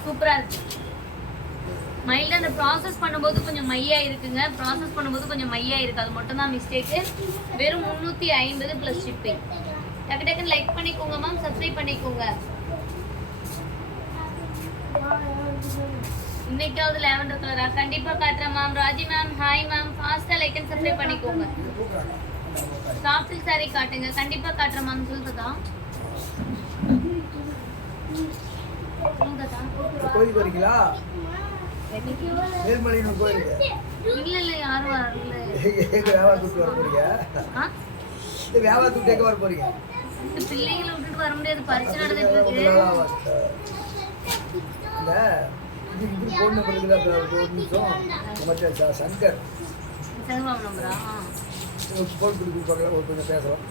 சூப்பரா இருக்கு. மைல்டா அந்த ப்ராசஸ் பண்ணும்போது கொஞ்சம் மையா இருக்குங்க. ப்ராசஸ் பண்ணும்போது கொஞ்சம் மையா இருக்கு. அது மட்டும் தான் மிஸ்டேக்கு. வெறும் 350 ப்ளஸ் ஷிப்பிங். டக்கு டக்குன்னு லைக் பண்ணிக்கோங்க மேம். சப்ஸ்கிரைப் பண்ணிக்கோங்க. இன்னைக்காவது லாவெண்டர் கலரா? கண்டிப்பா காட்டுறேன் ma'am. Raji ma'am hi ma'am. ஃபாஸ்டா லைக் அண்ட் சப்ஸ்கிரைப் பண்ணிக்கோங்க. சாஃப்ட் சாரி காட்டுங்க. கண்டிப்பா காட்டுறேன் மேம். சொல்லுதா கோயிலுக்கு வரீங்களா? மேல்மலைன்னு கோயிலுக்கு இல்ல இல்ல யாரும் வரல. வியாபாரத்துக்கு வர போறீங்க? வியாபாரத்துக்கு கேட்க வர போறீங்க? பிள்ளைங்களை விட்டுட்டு வர முடியாது. பரிசு நடந்துட்டு இருக்கு. இந்த ஃபோன் நம்பர் இருக்குதா? ஒரு நிமிஷம். நம்ம சங்கர் சங்கர் நம்பரா? ஃபோன் கொடுத்து பார்க்கலாம். ஒரு கொஞ்சம் பேசலாம்.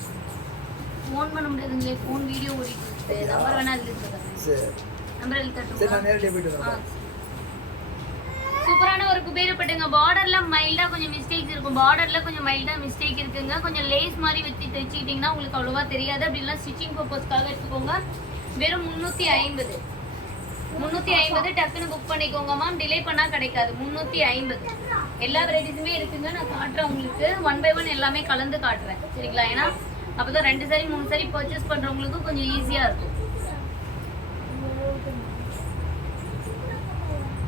ஃபோன் பண்ண முடியாதுங்களே. ஃபோன் வீடியோ ஓடிட்டு இருக்கு. நம்பர் வேணா எழுதி தரேன். சரி நம்பர் எழுதி தரேன். சரி நான் நேரடியாக போயிட்டு வரேன். சூப்பரான ஒரு குபேரப்பட்டுங்க. பார்டர்ல மைல்டா கொஞ்சம் மிஸ்டேக்ஸ் இருக்கும். பார்டர்ல கொஞ்சம் மைல்டா மிஸ்டேக் இருக்குங்க. கொஞ்சம் லேஸ் மாதிரி வச்சு தைச்சிக்கிட்டீங்கன்னா உங்களுக்கு அவ்வளோவா தெரியாது. அப்படின்னா ஸ்டிச்சிங் பர்பஸ்க்காக எடுத்துக்கோங்க. வெறும் 350. 350 டக்குன்னு புக் பண்ணிக்கோங்க மேம். டிலே பண்ணா கிடைக்காது. 350. எல்லா வெரைட்டிஸுமே இருக்குங்க. நான் காட்டுறேன் உங்களுக்கு. 1 by 1 எல்லாமே கலந்து காட்டுறேன். சரிங்களா? ஏன்னா அப்பதான் 2 சாரி 3 சாரி பர்ச்சேஸ் பண்றவங்களுக்கு கொஞ்சம் ஈஸியா இருக்கும்.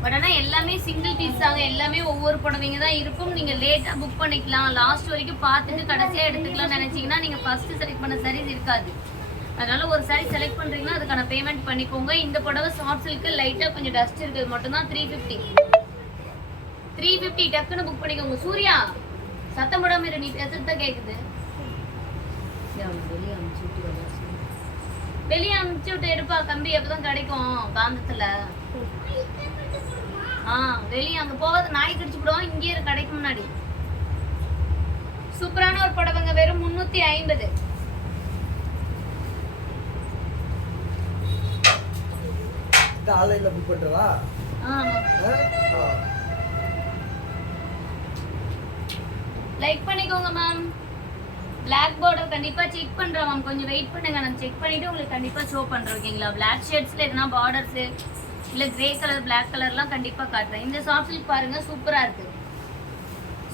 பட் ஆனா எல்லாமே சிங்கிள் பீஸ் தாங்க, எல்லாமே ஒவ்வொரு புடவைங்க தான் இருக்கும். நீங்க லேட்டா புக் பண்ணிக்கலாம், லாஸ்ட் வரைக்கும் பார்த்துட்டு கடைசியா எடுத்துக்கலாம்னு நினைச்சீங்கன்னா நீங்க ஃபர்ஸ்ட் செலக்ட் பண்ண சாரீஸ் இருக்காது. அதனால ஒரு சாரி செலக்ட் பண்றீங்கன்னா அதுக்கான பேமெண்ட் பண்ணிக்கோங்க. இந்த புடவை சாஃப்ட் சில்க் லைட்டா கொஞ்சம் டஸ்ட் இருக்குது மட்டும் தான் 350 டக்குன்னு புக் பண்ணிக்கோங்க. சூர்யா சத்தம் போடாம இரு, நீ பேசுறது தான் கேக்குது. வெளியே அனுப்பிச்சு விட்டு எடுப்பா கம்பி, அப்பதான் கிடைக்கும் காந்தத்துல. வெளியே அங்க போகாத, நாய் கடிச்சு விடுவோம், இங்கே இரு கடைக்கு முன்னாடி. சூப்பரான ஒரு புடவைங்க, வெறும் 350. ஆன்லைன்ல புக் பண்றதா? லைக் பண்ணிக்கோங்க மேம். பிளாக் பார்டர் கண்டிப்பா செக் பண்றேன் மேம், கொஞ்சம் வெயிட் பண்ணுங்க, நான் செக் பண்ணிட்டு உங்களுக்கு கண்டிப்பா ஷோ பண்றேன் ஓகேங்களா. பிளாக் ஷேட்ஸ்ல எதனா பார்டர்ஸ் இல்ல கிரே கலர் பிளாக் கலர்லாம் கண்டிப்பா காட்டுறேன். இந்த சாஃப்ட் சில்க் பாருங்க சூப்பரா இருக்கு,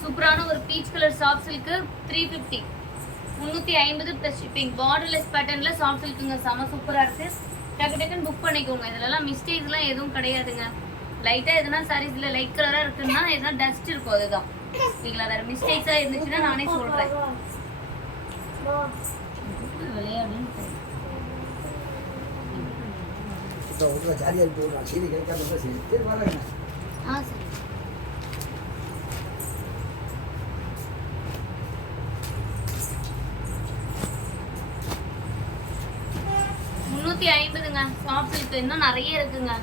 சூப்பரான ஒரு peach colour soft silk 350 350 plus shipping. Borderless பேட்டர்ன்ல சாஃப்ட் சில்க்குங்க, செம சூப்பரா இருக்கு. டக்கு டக்குன்னு புக் பண்ணிக்கோங்க. இதுலலாம் மிஸ்டேக்ஸ்லாம் எதுவும் கிடையாதுங்க. லைட்டா எதுனா சாரீஸ்ல லைட் கலரா இருக்குன்னா எதனா டஸ்ட் இருக்கும், அதுதான் ஓகேங்களா. வேற மிஸ்டேக்ஸா இருந்துச்சுன்னா நானே சொல்றேன். $350ங்க சாஃப்ட் சில்க். இன்னும் நிறைய இருக்குங்க,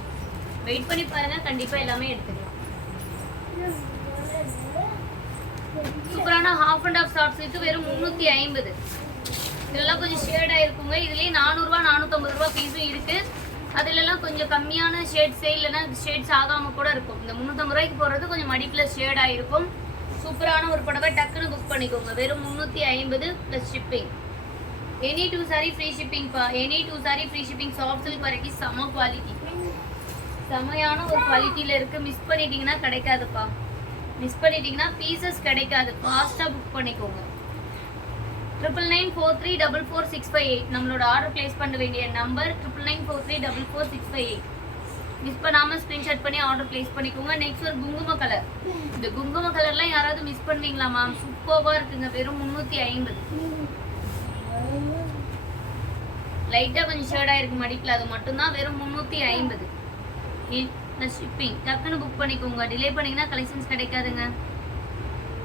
வெயிட் பண்ணி பாருங்க, கண்டிப்பா எல்லாமே எடுத்துக்கலாம். சூப்பரான half and of soft silk வெறும் 350. இதெல்லாம் கொஞ்சம் ஷேட் ஆயிருக்குங்க. இதுலயே 400 ரூபா 450 ரூபா பீஸும் இருக்கு. அதுலலாம் கொஞ்சம் கம்மியான ஷேட்ஸே இல்லைன்னா ஷேட்ஸ் ஆகாம கூட இருக்கும். இந்த 350 ரூபாய்க்கு போறது கொஞ்சம் மடிப்புல ஷேட் ஆயிருக்கும். சூப்பரான ஒரு புடவை, டக்குன்னு புக் பண்ணிக்கோங்க. வெறும் 350 plus shipping. Any 2 sari free shipping பா, any 2 sari free shipping. Soft silk வரைக்கும் செம குவாலிட்டி, செமையான ஒரு குவாலிட்டியில இருக்கு. மிஸ் பண்ணிட்டீங்கன்னா கிடைக்காதுப்பா, மிஸ் பண்ணிட்டீங்கன்னா பீசஸ் கிடைக்காது. ஃபாஸ்ட்டாக புக் பண்ணிக்கோங்க. 9994344658 நம்மளோட ஆர்டர் பிளேஸ் பண்ண வேண்டிய நம்பர் 9994344658. மிஸ் பண்ணாமல் ஸ்க்ரீன்ஷாட் பண்ணி ஆர்டர் பிளேஸ் பண்ணிக்கோங்க. நெக்ஸ்ட் ஒரு குங்கும கலர். இந்த குங்கும கலர்லாம் யாராவது மிஸ் பண்ணுவீங்களா மேம்? சூப்பராக இருக்குங்க, வெறும் 350. லைட்டாக கொஞ்சம் ஷேடாக இருக்கு மடிப்பில், அது மட்டும்தான் வெறும் 350 ஷிப்பிங். டக்குன்னு புக் பண்ணிக்கோங்க. டிலே பண்ணிங்கன்னா கலெக்ஷன்ஸ் கிடைக்காதுங்க.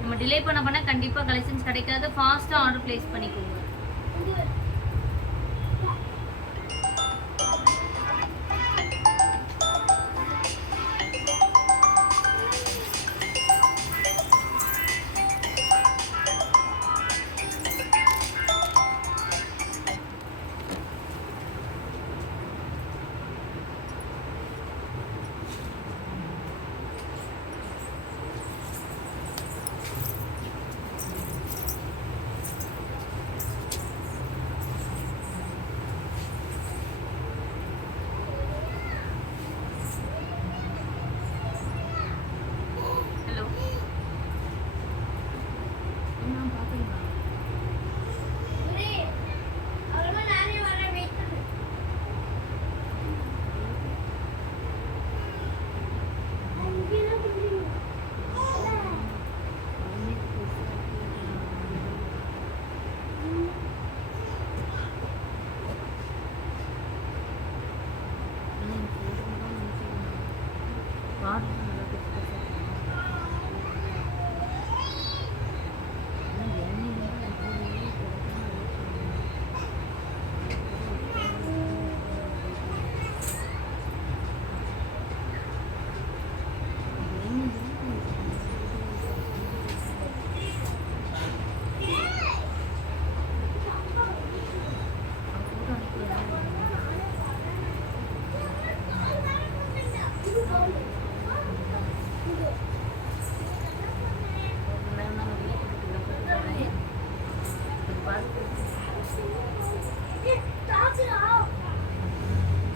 நம்ம டிலே பண்ண கண்டிப்பாக கலெக்ஷன்ஸ் கிடைக்காது. ஃபாஸ்ட்டாக ஆர்டர் பிளேஸ் பண்ணிக்கோங்க.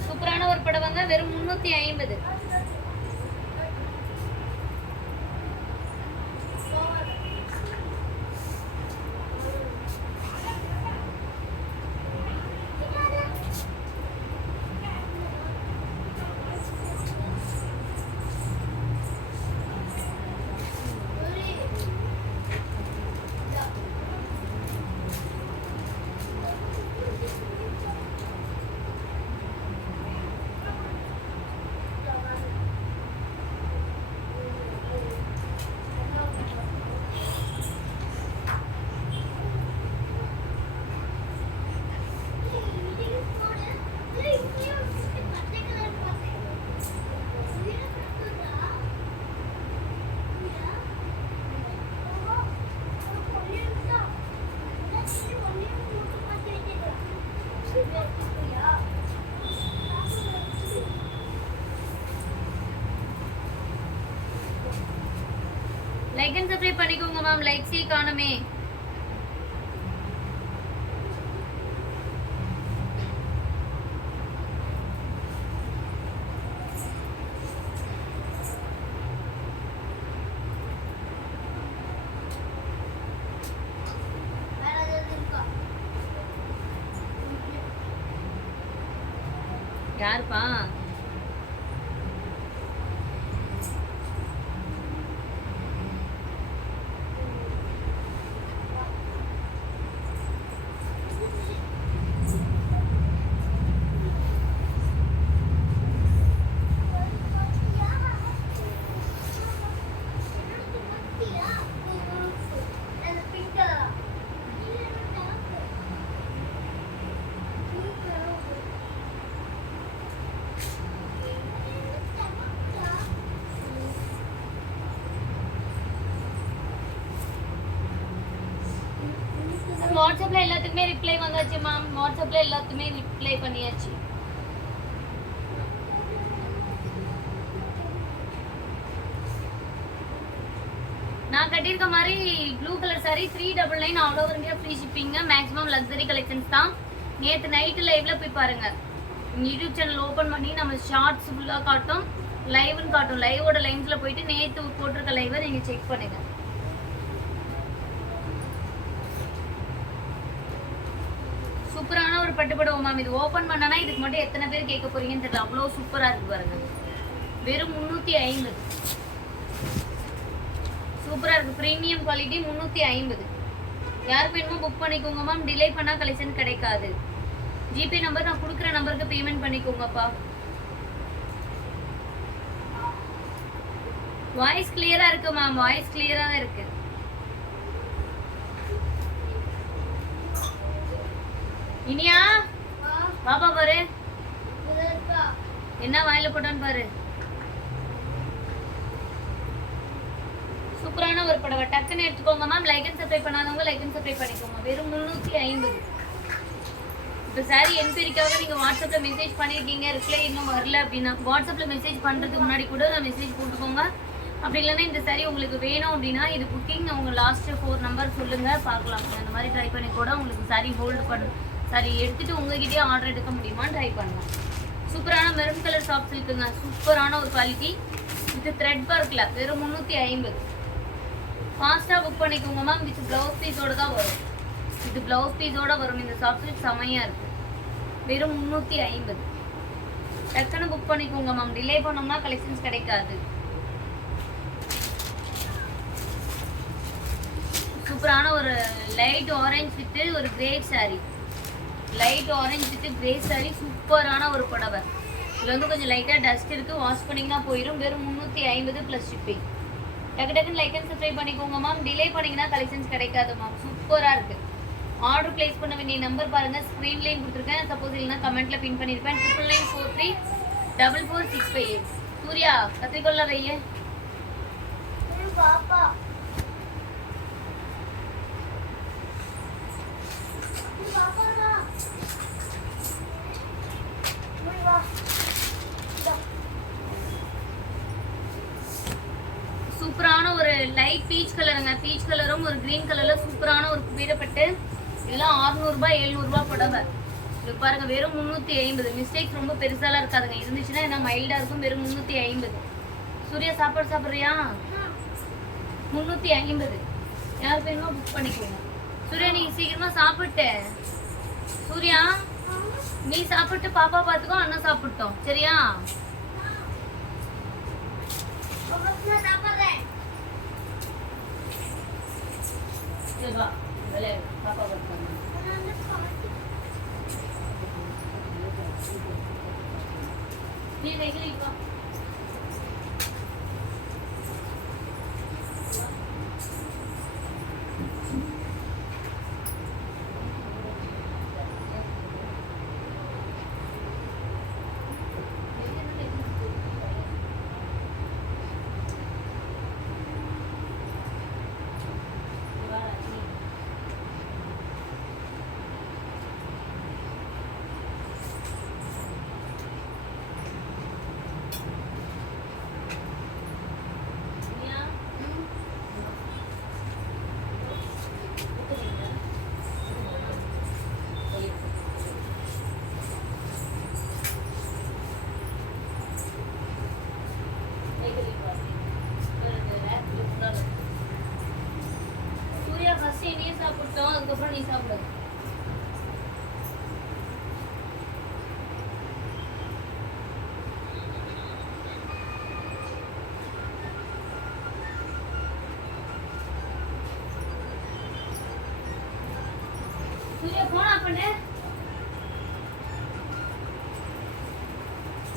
சூப்பரான ஒரு புடவைங்க, வெறும் 350. லைக் அண்ட் சப்ஸ்கிரைப் பண்ணிக்கோங்க மேம். லைக்ஸே காணுமே. யாருப்பா? வாட்ஸ்அப்ல எல்லாத்துக்குமே ரிப்ளை வந்தாச்சு மேம். வாட்ஸ்அப்ல எல்லாத்துக்குமே ரிப்ளை பண்ணியாச்சு. நான் கட்டியிருக்க மாதிரி blue colour sari 399 all over India free ஷிப்பிங்க. மேக்ஸிமம் லக்ஸரி கலெக்ஷன்ஸ் தான். நேற்று நைட்டு லைவ்ல போய் பாருங்க. யூடியூப் சேனல் ஓப்பன் பண்ணி நம்ம ஷார்ட்ஸ் ஃபுல்லாக காட்டும், லைவ்னு காட்டும். லைவோட லைன்ஸ்ல போயிட்டு நேற்று போட்டிருக்க லைவை நீங்க செக் பண்ணுங்க. சூப்பரான ஒரு பட்டுப்படவை மேம். இது ஓப்பன் பண்ணனா இதுக்கு மட்டும் எத்தனை பேர் கேட்க போறீங்கன்னு தெரியல. அவ்வளோ சூப்பரா இருக்கு பாருங்க. வெறும் 350. சூப்பரா இருக்கு. Premium quality 350. யாருக்கு வேணுமோ புக் பண்ணிக்கோங்க மேம். டிலே பண்ணா கலெக்ஷன் கிடைக்காது. ஜிபே நம்பர் நான் கொடுக்குற நம்பருக்கு பேமெண்ட் பண்ணிக்கோங்கப்பா. வாய்ஸ் கிளியரா இருக்கு மேம். வாய்ஸ் கிளியரா தான் இருக்கு. இனியா பாப்பா பாரு என்ன வாயில போட்டான்னு பாரு. சூப்பரான ஒரு புடவை. டக்குன்னு எடுத்துக்கோங்க மேம். லைக் அண்ட் சப்ஸ்கிரைப் பண்ணாதவங்க லைக் அண்ட் சப்ஸ்கிரைப் பண்ணிக்கோங்க. வெறும் 350. இப்போ சாரி என்கொயரிக்காக நீங்கள் வாட்ஸ்அப்பில் மெசேஜ் பண்ணியிருக்கீங்க, ரிப்ளை இன்னும் வரல அப்படின்னா வாட்ஸ்அப்பில் மெசேஜ் பண்ணுறதுக்கு முன்னாடி கூட மெசேஜ் போட்டுக்கோங்க. அப்படி இல்லைன்னா இந்த சாரி உங்களுக்கு வேணும் அப்படின்னா இது புக்கிங் உங்கள் லாஸ்ட்டு 4 நம்பர் சொல்லுங்கள், பார்க்கலாம். அந்த மாதிரி ட்ரை பண்ணி கூட உங்களுக்கு சாரி ஹோல்டு பண்ணும், சாரி எடுத்துகிட்டு உங்ககிட்டயே ஆர்டர் எடுக்க முடியுமான்னு ட்ரை பண்ணலாம். சூப்பரான மெரூன் கலர் ஷாப்ஸ் இருக்குங்க. சூப்பரான ஒரு குவாலிட்டி. இது த்ரெட் ஒர்க்கில் வெறும் 350. ஃபாஸ்ட்டாக புக் பண்ணிக்கோங்க மேம். வித் ப்ளவுஸ் பீஸோடு தான் வரும். இது ப்ளவுஸ் பீஸோட வரும். இந்த ஷாப்ஸ் செமையாக இருக்குது. வெறும் 350. டக்குன்னு புக் பண்ணிக்கோங்க மேம். டிலே பண்ணோம்னா கலெக்ஷன்ஸ் கிடைக்காது. சூப்பரான ஒரு லைட் ஆரஞ்சு வித்து ஒரு grey sorry. Light orange with grey sorry. சூப்பரான ஒரு புடவை. இதில் வந்து கொஞ்சம் லைட்டாக டஸ்ட் இருக்குது. வாஷ் பண்ணிங்கன்னா போயிடும். வெறும் 350 ப்ளஸ் ஷிப்பிங். டக்கு டக்குன்னு லைக் அண்ட் சப்ஸ்கிரைப் பண்ணிக்கோங்க மேம். டிலே பண்ணிங்கன்னா கலெக்ஷன்ஸ் கிடைக்காது மேம். சூப்பராக இருக்குது. ஆர்டர் பிளேஸ் பண்ண வேண்டிய நம்பர் பாருங்கள், ஸ்க்ரீன்லேயும் கொடுத்துருக்கேன். சப்போஸ் இல்லைன்னா கமெண்ட்டில் பின் பண்ணியிருப்பேன். 9943444658. சூர்யா கத்திரிக்கொள்ள வைய பாப்பா. சூப்பரான ஒரு லைட் பீச் கலருங்க. பீச் கலரும் ஒரு கிரீன் கலர்ல சூப்பரான ஒரு குபீரப்பட்டு. இதெல்லாம் 600 ரூபாய் 700 ரூபாய் புடவை. இது பாருங்க வெறும் 350. மிஸ்டேக்ஸ் ரொம்ப பெருசாலாம் இருக்காதுங்க. இருந்துச்சுன்னா என்ன மைல்டா இருக்கும். வெறும் 350. சூர்யா சாப்பாடு சாப்பிட்றியா? 350. யார் வேணுமோ புக் பண்ணிக்கோங்க. சூர்யா நீ சீக்கிரமா சாப்பிட்டு. சூர்யா நீ சாப்பிட்டு பாப்பா பார்த்துக்கோ, அண்ணன் சாப்பிட்டோம் சரியா? பாப்பா பார்த்து நீ வைக்கிறீங்க.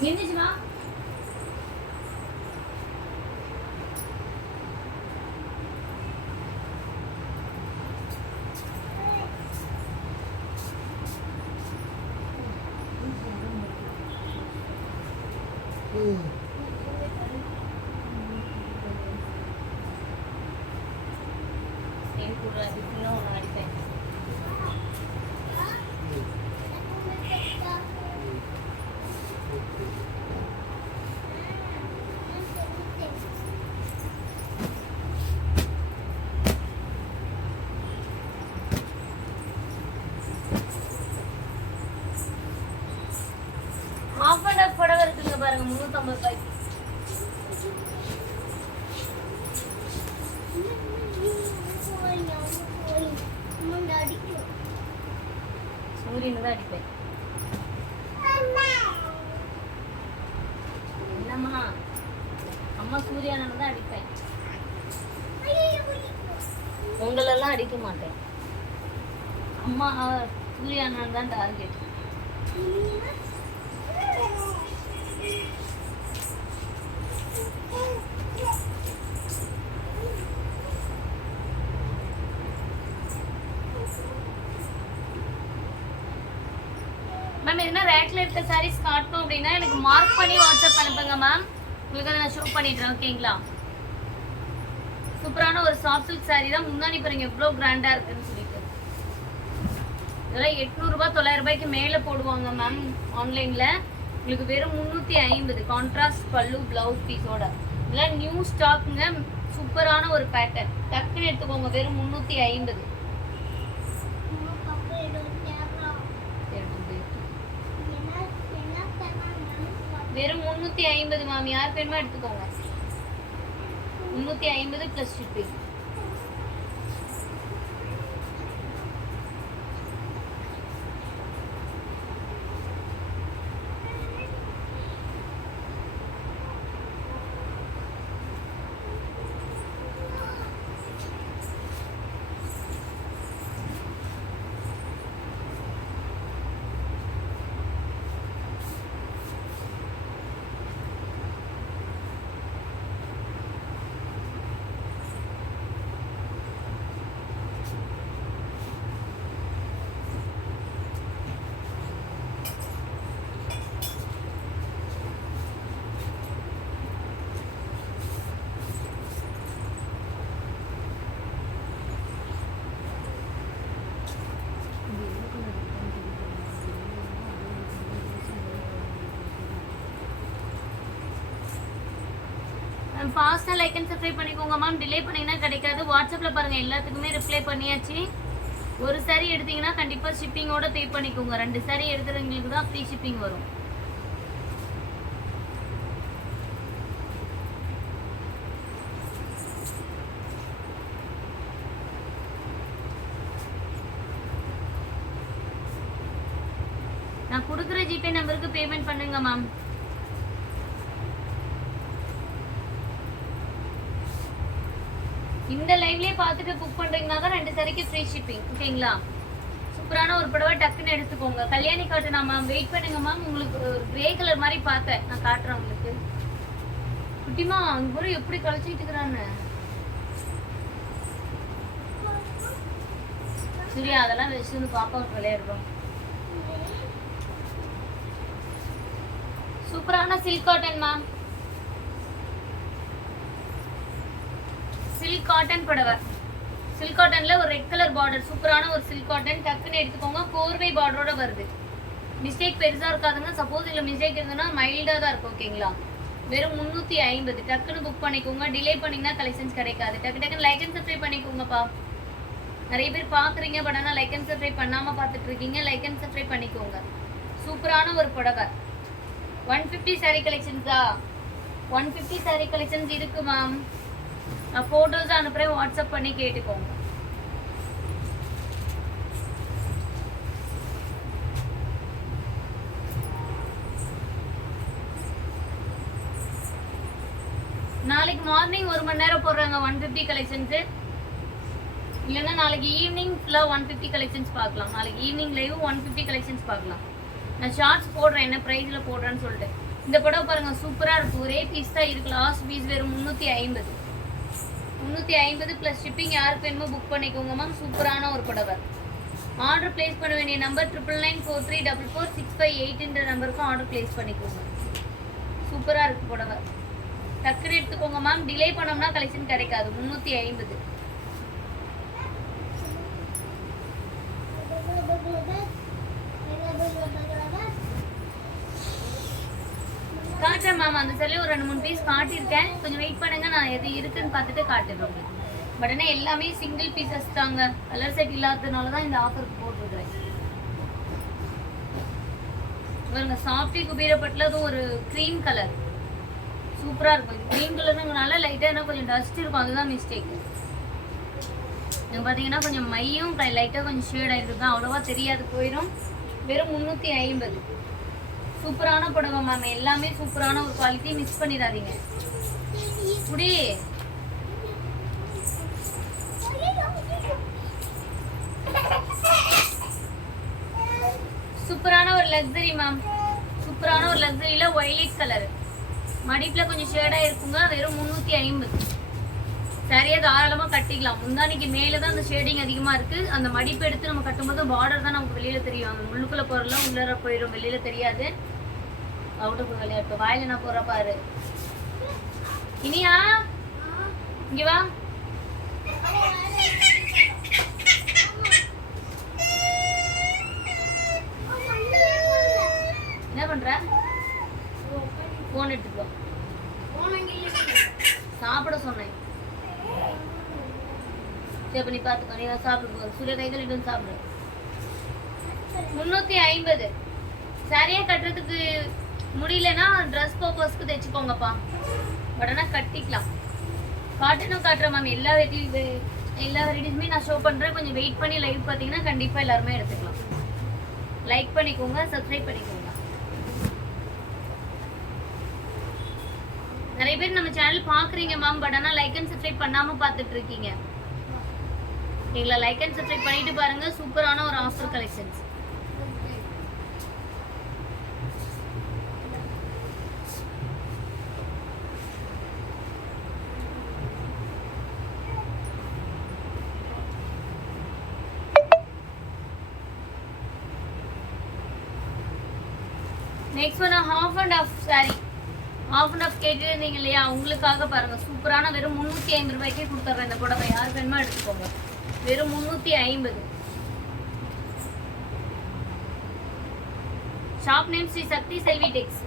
நின்னுச்சுமா அடிப்பேன். half and half புடவை இருக்குங்க பாருங்க 350 ரூபாய்க்கு. சூரியனு தான் அடிப்பேன். என்னம்மா அம்மா சூர்யானு தான் அடிப்பேன். உங்களெல்லாம் அடிக்க மாட்டேன். அம்மா சூர்யானு தான் டார்கெட். மேம் எதுனா ரேக்ல இருக்க சாரீஸ் காட்டணும் அப்படின்னா எனக்கு மார்க் பண்ணி வாட்ஸ்அப் அனுப்புங்க மேம். உங்களுக்கு அதை நான் ஷோ பண்ணிடுறேன். ஓகேங்களா? சூப்பரான ஒரு சாஃப்ட் சில்க் சாரீ தான். முன்னாடி பாருங்க எவ்வளோ கிராண்டா இருக்குன்னு சொல்லிட்டு. இதெல்லாம் 800 ரூபாய் 900 ரூபாய்க்கு மேலே போடுவாங்க மேம் ஆன்லைன்ல. உங்களுக்கு வெறும் 350 கான்ட்ராஸ்ட் பல்லு பிளவுஸ் பீஸோட. இதெல்லாம் நியூ ஸ்டாக்குங்க. சூப்பரான ஒரு பேட்டர்ன். டக்குன்னு எடுத்துக்கோங்க. வெறும் 350. வெறும் 350 மேம். யார் வேணுமா எடுத்துக்கோங்க. 350 பிளஸ் ஷிப்பிங். ஃபாஸ்ட்டாக லைக் அண்ட் சப்ஸ்கிரைப் பண்ணிக்கோங்க மேம். டிலே பண்ணிங்கன்னா கிடைக்காது. வாட்ஸ்அப்பில் பாருங்கள் எல்லாத்துக்குமே ரிப்ளை பண்ணியாச்சு. ஒரு சாரீ எடுத்தீங்கன்னா கண்டிப்பாக ஷிப்பிங்கோட பே பண்ணிக்கோங்க. 2 சாரீ எடுத்துறவங்களுக்கு தான் ஃப்ரீ ஷிப்பிங் வரும். நான் கொடுக்குற ஜிபே நம்பருக்கு பேமெண்ட் பண்ணுங்க மேம். இந்த லைவ்லயே பார்த்துட்டு புக் பண்றீங்கன்னா தான் 2 சாரிக்கு ஃப்ரீ ஷிப்பிங். ஓகேங்களா? சூப்பரான ஒரு புடவை டக்குன்னு எடுத்துக்கோங்க. கல்யாணி காட்டுனா மேம். வெயிட் பண்ணுங்க மேம். உங்களுக்கு ஒரு கிரே கலர் மாதிரி பார்த்தேன். நான் காட்டுறேன் உங்களுக்கு. குட்டிமா அங்க கூட எப்படி கழிச்சிட்டு இருக்கிறான்னு. சூர்யா அதெல்லாம் வச்சு வந்து பாப்பாவுக்கு விளையாடுறோம். சூப்பரான silk cotton ma'am. Silk cotton புடவை. சில்க் காட்டன்ல ஒரு ரெட் கலர் பார்டர். சூப்பரான ஒரு சில்க் காட்டன். டக்குன்னு எடுத்துக்கோங்க. கோர்வை பார்டரோட வருது. மிஸ்டேக் பெருசா இருக்காதுங்க. சப்போஸ் இல்ல மிஸ்டேக் இருந்ததுன்னா மைல்டா தான் இருக்கும். ஓகேங்களா? வெறும் 350. டக்குன்னு புக் பண்ணிக்கோங்க. டிலே பண்ணீங்கன்னா கலெக்ஷன்ஸ் கிடைக்காது. டக்கு டக்குன்னு லைக் அண்ட் சப்ஸ்கிரைப் பண்ணிக்கோங்கப்பா. நிறைய பேர் பாக்குறீங்க பட் ஆனால் லைக் அண்ட் சப்ஸ்கிரைப் பண்ணாம பார்த்துட்டு இருக்கீங்க. லைக் அண்ட் சப்ஸ்கிரைப் பண்ணிக்கோங்க. சூப்பரான ஒரு புடவை. 150 சாரி கலெக்ஷன்ஸா? 150 சாரி கலெக்ஷன்ஸ் இருக்கு மேம். நான் போட்டோஸ் அனுப்புறேன். வாட்ஸ்அப் பண்ணி கேட்டுக்கோங்க. நாளைக்கு மார்னிங் 1 மணி நேரம் போடுறாங்க 150 கலெக்ஷன்ஸ். இல்லைன்னா நாளைக்கு ஈவினிங் ஃபுல்லாக 150 கலெக்ஷன்ஸ் பார்க்கலாம். நாளைக்கு ஈவினிங் லைவ் 150 கலெக்ஷன்ஸ் பார்க்கலாம். நான் ஷார்ட்ஸ் போடுறேன் என்ன ப்ரைஸில் போடுறேன்னு சொல்லிட்டு. இந்த புடவை பாருங்க சூப்பரா இருக்கு. ஒரே பீஸ் தான் இருக்கு. லாஸ்ட் பீஸ் வெறும் 350. 350 ப்ளஸ் ஷிப்பிங். யாருக்கு வேணுமோ புக் பண்ணிக்கோங்க மேம். சூப்பரான ஒரு புடவை. ஆர்டர் பிளேஸ் பண்ண வேண்டிய நம்பர் 9994344658 நம்பருக்கு ஆர்டர் பிளேஸ் பண்ணிக்கோங்க. சூப்பரா இருக்கு புடவை. டக்குன்னு எடுத்துக்கோங்க மேம். டிலே பண்ணோம்னா கலெக்ஷன் கிடைக்காது. 350. காட்டுறேன் மேம். அந்த சொல்லி ஒரு 2-3 பீஸ் காட்டியிருக்கேன். கொஞ்சம் வெயிட் பண்ணுங்க. நான் எது இருக்குன்னு பார்த்துட்டு காட்டுறேன். பட் ஆனால் எல்லாமே சிங்கிள் பீசஸ் தாங்க. கலர் செட் இல்லாததுனால தான் இந்த ஆஃபருக்கு போட்டுருக்கேன். பாருங்க சாஃப்டி குபீரப்பட்டில் அதுவும் ஒரு க்ரீம் கலர் சூப்பராக இருக்கும். க்ரீம் கலருங்கனால லைட்டாக என்ன கொஞ்சம் டஸ்ட் இருக்கும். அதுதான் மிஸ்டேக். நீங்கள் பார்த்தீங்கன்னா கொஞ்சம் மையும் லைட்டாக கொஞ்சம் ஷேட் ஆகிருக்கு தான். அவ்வளோவா தெரியாது, போயிடும். வெறும் 350. சூப்பரான புடவை மேம். எல்லாமே சூப்பரான ஒரு குவாலிட்டி. மிஸ் பண்ணிடாதீங்க. குடி சூப்பரான ஒரு லக்ஸரி மேம். சூப்பரான ஒரு லக்ஸரியில ஒயிட் கலர் மடிப்புல கொஞ்சம் ஷேடா இருக்குங்க. வெறும் 350. சரியா தாராளமா கட்டிக்கலாம். முந்தானிக்கு மேலதான் அந்த ஷேடிங் அதிகமா இருக்கு. அந்த மடிப்பு எடுத்து நம்ம கட்டும்போது பார்டர் தான் நமக்கு வெளியில தெரியும். அந்த முள்ளுக்குள்ள போறலாம் உள்ளர போயிடும், வெளியில தெரியாது. அவுட்டு விளையாட்டு வாயில நான் போற பாரு. இனியா இங்க வா. என்ன பண்ற? போன் எடுத்துக்கோ. சாப்பிட சொன்னேன். சரி பண்ணி பாத்துக்கோ. நீ சாப்பிடு. சூரிய கை கழிட்டு சாப்பிடு. 350. சரியா கட்டுறதுக்கு முடியலன்னா ட்ரெஸ் பர்பஸ்க்கு தைச்சுக்கோங்கப்பா. பட் ஆனால் கட்டிக்கலாம். காட்டனும் காட்டுறேன் மேம். எல்லா வெரைட்டிஸுமே நான் ஷோ பண்ணுறேன். கொஞ்சம் வெயிட் பண்ணி லைவ் பார்த்தீங்கன்னா கண்டிப்பாக எல்லாருமே எடுத்துக்கலாம். லைக் பண்ணிக்கோங்க, சப்ஸ்கிரைப் பண்ணிக்கோங்க. நிறைய பேர் நம்ம சேனல் பார்க்குறீங்க மேம். பட் ஆனால் லைக் அண்ட் சப்ஸ்கிரைப் பண்ணாமல் பார்த்துட்டு இருக்கீங்க. நீங்களா லைக் அண்ட் சப்ஸ்கிரைப் பண்ணிட்டு பாருங்க. சூப்பரான ஒரு offer collections. Next one half and half sari. Half and half கேட்டுருந்தீங்க இல்லையா, உங்களுக்காக பாருங்க. சூப்பரான வெறும் 350 ரூபாய்க்கே கொடுத்துட்றேன் இந்த புடவை. யார் வேணுமா எடுத்துக்கோங்க. வெறும் 350. ஷாப் நேம் ஸ்ரீ சக்தி செல்வி டெக்ஸ்.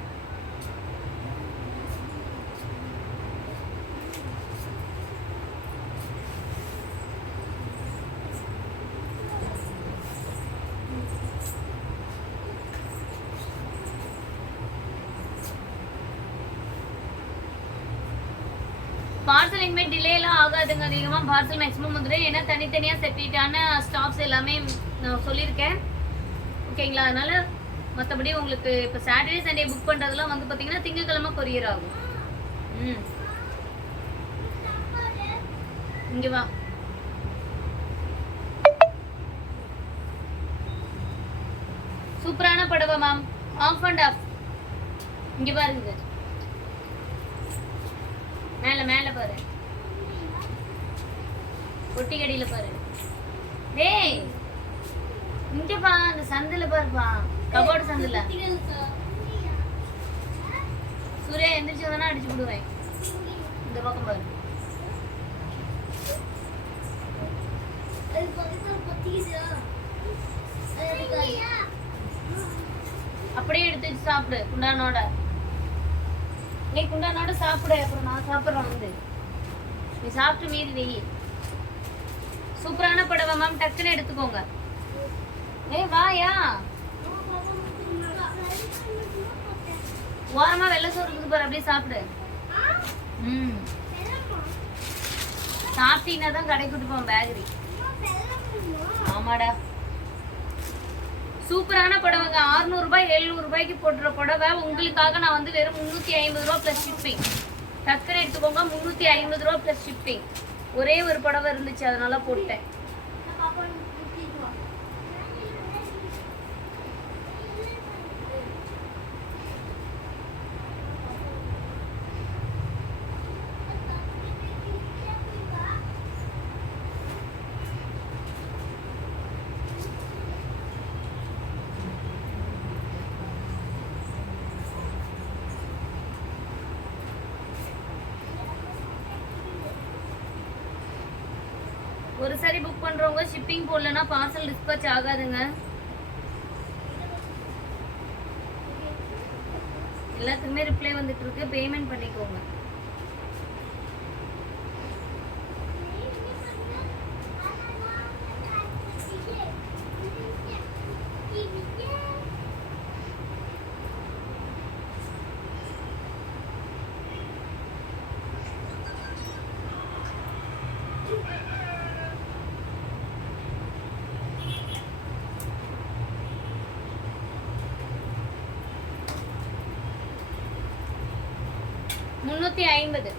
பார்சல் இனிமேல் டிலே எல்லாம் ஆகாதுங்க. அதிகமாக பார்சல் மேக்ஸிமம் வந்துடும். ஏன்னா தனித்தனியாக செப்பரேட்டான ஸ்டாஃப்ஸ் எல்லாமே நான் சொல்லியிருக்கேன். ஓகேங்களா? அதனால மற்றபடி உங்களுக்கு இப்போ சாட்டர்டே சண்டே புக் பண்ணுறதுலாம் வந்து பார்த்தீங்கன்னா திங்கக்கிழமை கொரியர் ஆகும். இங்கே வா. சூப்பரான புடவை மேம். Of and half. இங்கே பாருங்க. மேல மேல பாரு. ஒட்டி கடியில பாரு. டேய் இங்க பா. அந்த சந்தில பாருப்பா. கபோர்டு சந்தில. சூர்யா எந்திரிச்சு வந்தானா அடிச்சு விடுவேன். இந்த பக்கம் பாரு. அப்படியே எடுத்து சாப்பிடு குண்டானோட. நீ குண்டானோட சாப்பிடு. அப்புறம் நான் சாப்பிட்றேன் வந்து. நீ சாப்பிட்டு மீறி வெயி. சூப்பரான புடவை மேம். டக்குன்னு எடுத்துக்கோங்க. ஏய் வாயா. ஓரமா வெள்ளை சோறு இருக்குது பாரு. அப்படியே சாப்பிடு. சாப்பிட்டீங்கன்னா தான் கடைக்கு கூட்டு போவோம் பேக்கரி. ஆமாடா. சூப்பரான புடவைங்க. 600 ரூபாய் 700 ரூபாய்க்கு போட்டுற புடவை உங்களுக்காக நான் வந்து வெறும் 350 ரூபா ப்ளஸ் ஷிப்பிங். டக்குன்னு எடுத்துக்கோங்க. 350 ரூபா ப்ளஸ் ஷிப்பிங். ஒரே ஒரு புடவை இருந்துச்சு, அதனால போட்டேன். ஒரு சாரி புக் பண்றவங்க ஷிப்பிங் போடலன்னா பார்சல் டிஸ்பேட்ச் ஆகாதுங்க. எல்லாத்துக்குமே ரிப்ளை வந்துட்டு இருக்கு. பேமெண்ட் பண்ணிக்கோங்க. $350.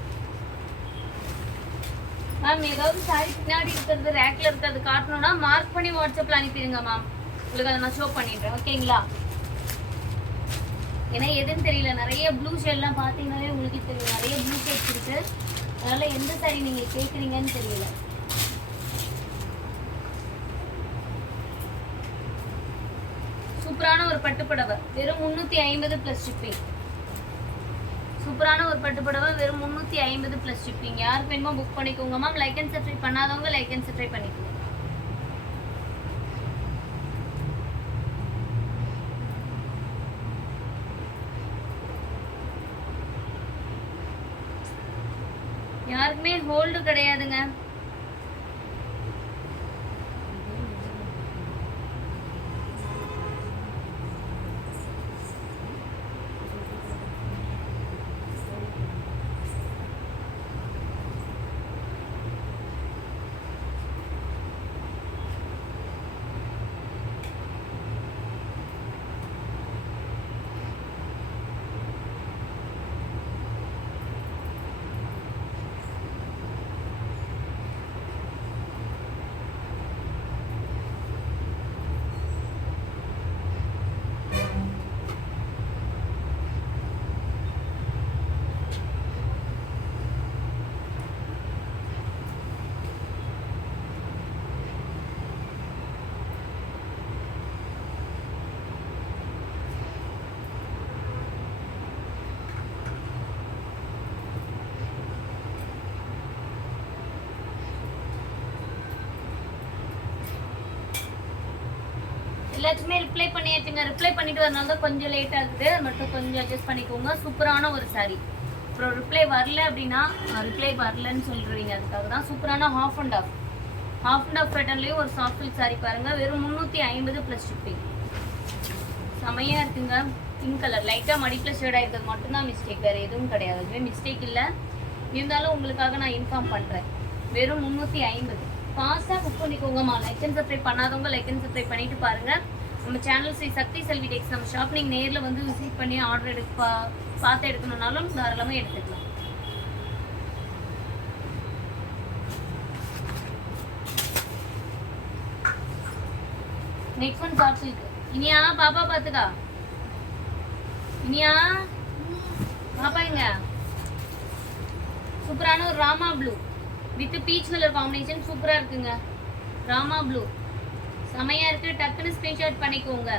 மேம் ஏதாவது சாரி பின்னாடி இருக்கிறது ரேக்ல இருக்கிறது காட்டணும்னா மார்க் பண்ணி வாட்ஸ்அப்ல அனுப்பிடுங்க மேம். உங்களுக்கு அதை நான் ஷோ பண்ணிடுறேன். ஓகேங்களா? ஏன்னா எதுன்னு தெரியல. நிறைய ப்ளூ ஷேட்லாம் பார்த்தீங்கன்னாலே உங்களுக்கு தெரியும். நிறைய ப்ளூ ஷேட்ஸ் இருக்கு. அதனால எந்த சாரி நீங்க கேட்குறீங்கன்னு தெரியல. சூப்பரான ஒரு பட்டுப்புடவை வெறும் 350 ப்ளஸ் ஷிப்பிங். சூப்பரான ஒரு பட்டுப்புடவை வெறும் 350 ப்ளஸ் ஷிப்பிங். யாருக்கு வேணுமோ புக் பண்ணிக்கோங்க மேம். லைக் அண்ட் சப்ஸ்கிரைப் பண்ணாதவங்க லைக் அண்ட் சப்ஸ்கிரைப் பண்ணிக்கோங்க. யாருக்குமே ஹோல்டு கிடையாதுங்க. எல்லாத்துக்குமே ரிப்ளை பண்ணியாச்சுங்க. ரிப்ளை பண்ணிட்டு வரனால தான் கொஞ்சம் லேட் ஆகுது. மட்டும் கொஞ்சம் அட்ஜஸ்ட் பண்ணிக்கோங்க. சூப்பரான ஒரு சாரி. அப்புறம் ரிப்ளை வரல அப்படின்னா ரிப்ளை வரலன்னு சொல்றீங்க. அதுக்காக தான் சூப்பரான ஹாஃப் அண்ட் ஆஃப் பேட்டர்ன்லேயும் ஒரு சாஃப்ட் சில்க் சாரி பாருங்க. வெறும் 350 ப்ளஸ் ஷிப்பிங். செமையா இருக்குங்க. பிங்க் கலர் லைட்டாக மடிப்பில் ஷேட் ஆகிருக்கிறது மட்டும்தான் மிஸ்டேக். வேறு எதுவும் கிடையாது. அதுவே மிஸ்டேக் இல்லை. இருந்தாலும் உங்களுக்காக நான் இன்ஃபார்ம் பண்ணுறேன். வெறும் 350. ஃபாஸ்ட்டாக புக் பண்ணிக்கோங்கம்மா. லைக் அண்ட் சப்ஸ்கிரைப் பண்ணாதவங்க லைக் அண்ட் சப்ஸ்கிரைப் பண்ணிட்டு பாருங்க. நம்ம சேனல் ஸ்ரீ சக்தி செல்வி டெக்ஸ். நம்ம ஷாப் நீங்கள் நேரில் வந்து விசிட் பண்ணி ஆர்டர் பார்த்து எடுக்கணும்னாலும் தாராளமாக எடுத்துக்கலாம். Next one soft silk. Iniya பாப்பா பார்த்துக்கா. இனியா பாப்பா இங்க சூப்பரான ஒரு Rama blue with peach colour combination சூப்பரா இருக்குங்க. ராமா ப்ளூ செமையா இருக்கு. டக்குன்னு ஸ்கிரீன்ஷாட் பண்ணிக்கோங்க.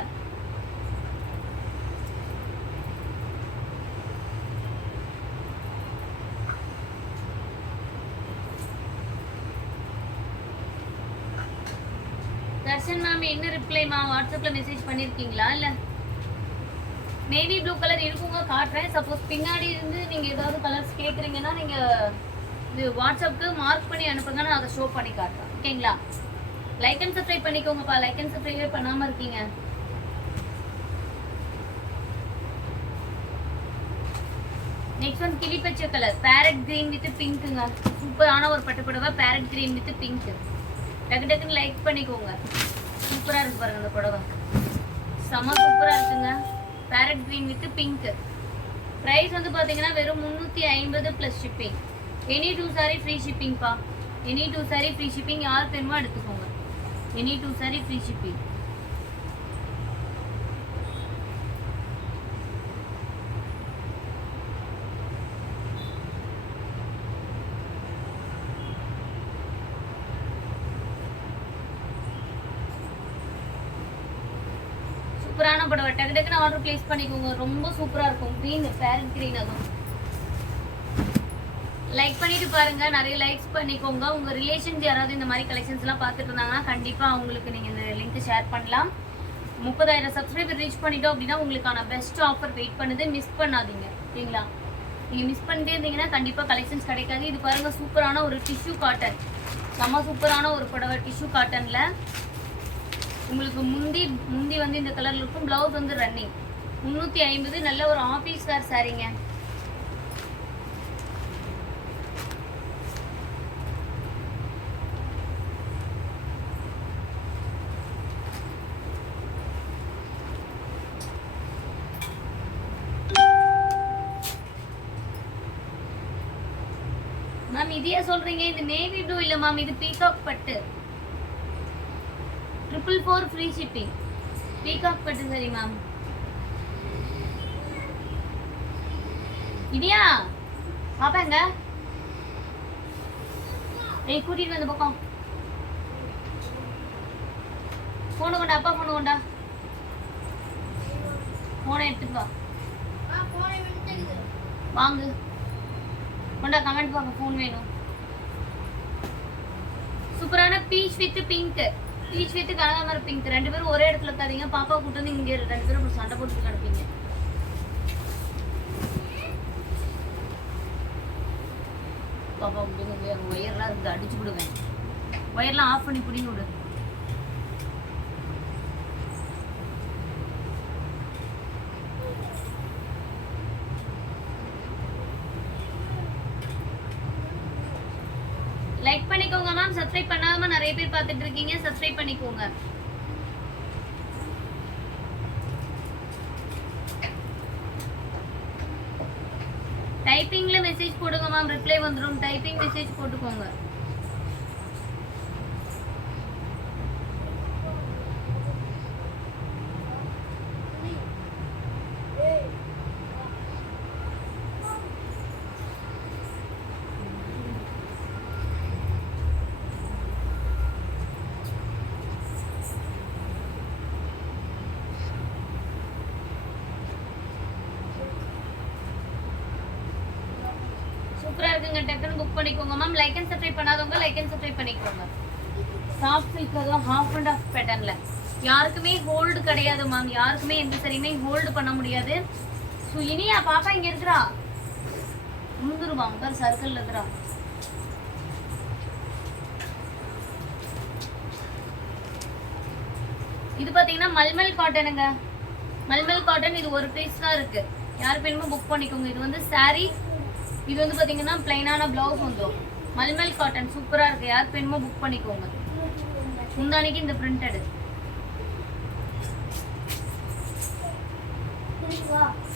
தர்ஷன் மேம் என்ன ரிப்ளைமா? வாட்ஸ்அப்ல மெசேஜ் பண்ணிருக்கீங்களா? இல்ல நேவி ப்ளூ கலர் இருக்குங்க, காட்டுறேன். சப்போஸ் பின்னாடி இருந்து நீங்க ஏதாவது கலர்ஸ் கேக்குறீங்கன்னா நீங்க இது வாட்ஸ்அப்க்கு மார்க் பண்ணி அனுப்புங்க. நான் அதை ஷோ பண்ணி காட்டுறேன். ஓகேங்களா? லைக் அண்ட் சப்ஸ்கிரைப் பண்ணிக்கோங்கப்பா. லைக் அண்ட் சப்ஸ்கிரைப் பண்ணாம இருக்கீங்க. நெக்ஸ்ட் ஒன் கிளி பச்சை கலர் பேரட் கிரீன் வித் பிங்க்குங்க. சூப்பரான ஒரு பட்டுப்புடவை பேரட் கிரீன் வித் பிங்க். டக்கு டக்குன்னு லைக் பண்ணிக்கோங்க. சூப்பரா இருக்கு பாருங்க அந்த புடவை. செம சூப்பரா இருக்குங்க. Parrot green with pink. Price வந்து பாத்தீங்கன்னா வெறும் 350 plus shipping. Any 2 sari free ஷிப்பிங்ப்பா. Any 2 sari free shipping. யாருக்கு வேணுமோ எடுத்துக்கோங்க. Any 2 sari free shipping. சூப்பரான புடவை. டக்கு டக்குன்னு ஆர்டர் பிளேஸ் பண்ணிக்கோங்க. ரொம்ப சூப்பரா இருக்கும். Green farad green. அதுவும் லைக் பண்ணிட்டு பாருங்க, நிறைய லைக்ஸ் பண்ணிக்கோங்க. உங்க ரிலேஷன்ஸ் யாராவது இந்த மாதிரி கலெக்ஷன்ஸ் எல்லாம் பார்த்துட்டு இருந்தாங்கன்னா கண்டிப்பா அவங்களுக்கு நீங்க இந்த லிங்க் ஷேர் பண்ணலாம். 30,000 சப்ஸ்கிரைபர் ரீச் பண்ணிட்டோம் அப்படின்னா உங்களுக்கான பெஸ்ட் ஆஃபர் வெயிட் பண்ணுது. மிஸ் பண்ணாதீங்க சரிங்களா? நீங்க மிஸ் பண்ணிட்டே இருந்தீங்கன்னா கண்டிப்பா கலெக்ஷன்ஸ் கிடைக்காது. இது பாருங்க, சூப்பரான ஒரு டிஷ்யூ காட்டன், செம்ம சூப்பரான ஒரு புடவை டிஷ்யூ காட்டன்ல. உங்களுக்கு முந்தி வந்து இந்த கலர்ல இருக்கும். பிளவுஸ் வந்து ரன்னிங் 350. நல்ல ஒரு ஆபீஸ் வேர் சாரீங்க. மேம் இதையே சொல்றீங்க? இது நேவி ப்ளூ இல்ல மேம், இது பீகாக் பட்டு. 444 ஃப்ரீ ஷிப்பிங். பீகாக் பட்டு சரி மேம். இடியா பாப்பாங்க, ஏய் கூட்டிட்டு வந்து பக்கம். போன கொண்டா அப்பா, போன கொண்டா, போனை எடுத்துட்டு வா. வாங்கு கொண்டா, கமெண்ட் பார்க்க ஃபோன் வேணும். சூப்பரான peach with pink, peach with கனகாமர பிங்க். ரெண்டு பேரும் ஒரே இடத்துல இருக்காதீங்க. பாப்பா கூட்டு வந்து இங்க ரெண்டு பேரும் சண்டை போட்டு கிடப்பீங்க. பாப்பா கூட்டு ஒயர்லாம் இருக்கு, அடிச்சு விடுவேன். ஒயர்லாம் ஆஃப் பண்ணி பிடிங்க விடு. லைக் பண்ணிக்கோங்க மேம். சப்ஸ்கிரைப் பண்ணாம நிறைய பேர் பார்த்துட்டு இருக்கீங்க, சப்ஸ்கிரைப் பண்ணிக்கோங்க. டைப்பிங்ல மெசேஜ் போடுங்க மேம், ரிப்ளை வந்துரும். டைப்பிங் மெசேஜ் போட்டுக்கோங்க. சூப்பரா இருக்குங்க, டக்குன்னு புக் பண்ணிக்கோங்க மேம். லைக் அண்ட் சப்ஸ்கிரைப் பண்ணாதவங்க லைக் அண்ட் சப்ஸ்கிரைப் பண்ணிக்கோங்க. சாஃப்ட் சில்க் அதுவும் ஹாஃப் அண்ட் ஆஃப் பேட்டர்ன்ல. யாருக்குமே ஹோல்டு கிடையாது மேம், யாருக்குமே எந்த சரியுமே ஹோல்டு பண்ண முடியாது. ஸோ இனியா பாப்பா இங்க இருக்கிறா, முந்துருவாங்க பாரு, சர்க்கிள் இருக்கிறா. இது பாத்தீங்கன்னா மல்மல் காட்டனுங்க, மல்மல் காட்டன். இது ஒரு பீஸ் தான் இருக்கு, யார் வேணுமோ புக் பண்ணிக்கோங்க. இது வந்து சாரி, இது வந்து பாத்தீங்கன்னா பிளைனான பிளவுஸ் வந்துடும். மல்மல் காட்டன் சூப்பரா இருக்கு, யார் வேணுமோ புக் பண்ணிக்கோங்க. முந்தானிக்கு இந்த பிரிண்டட்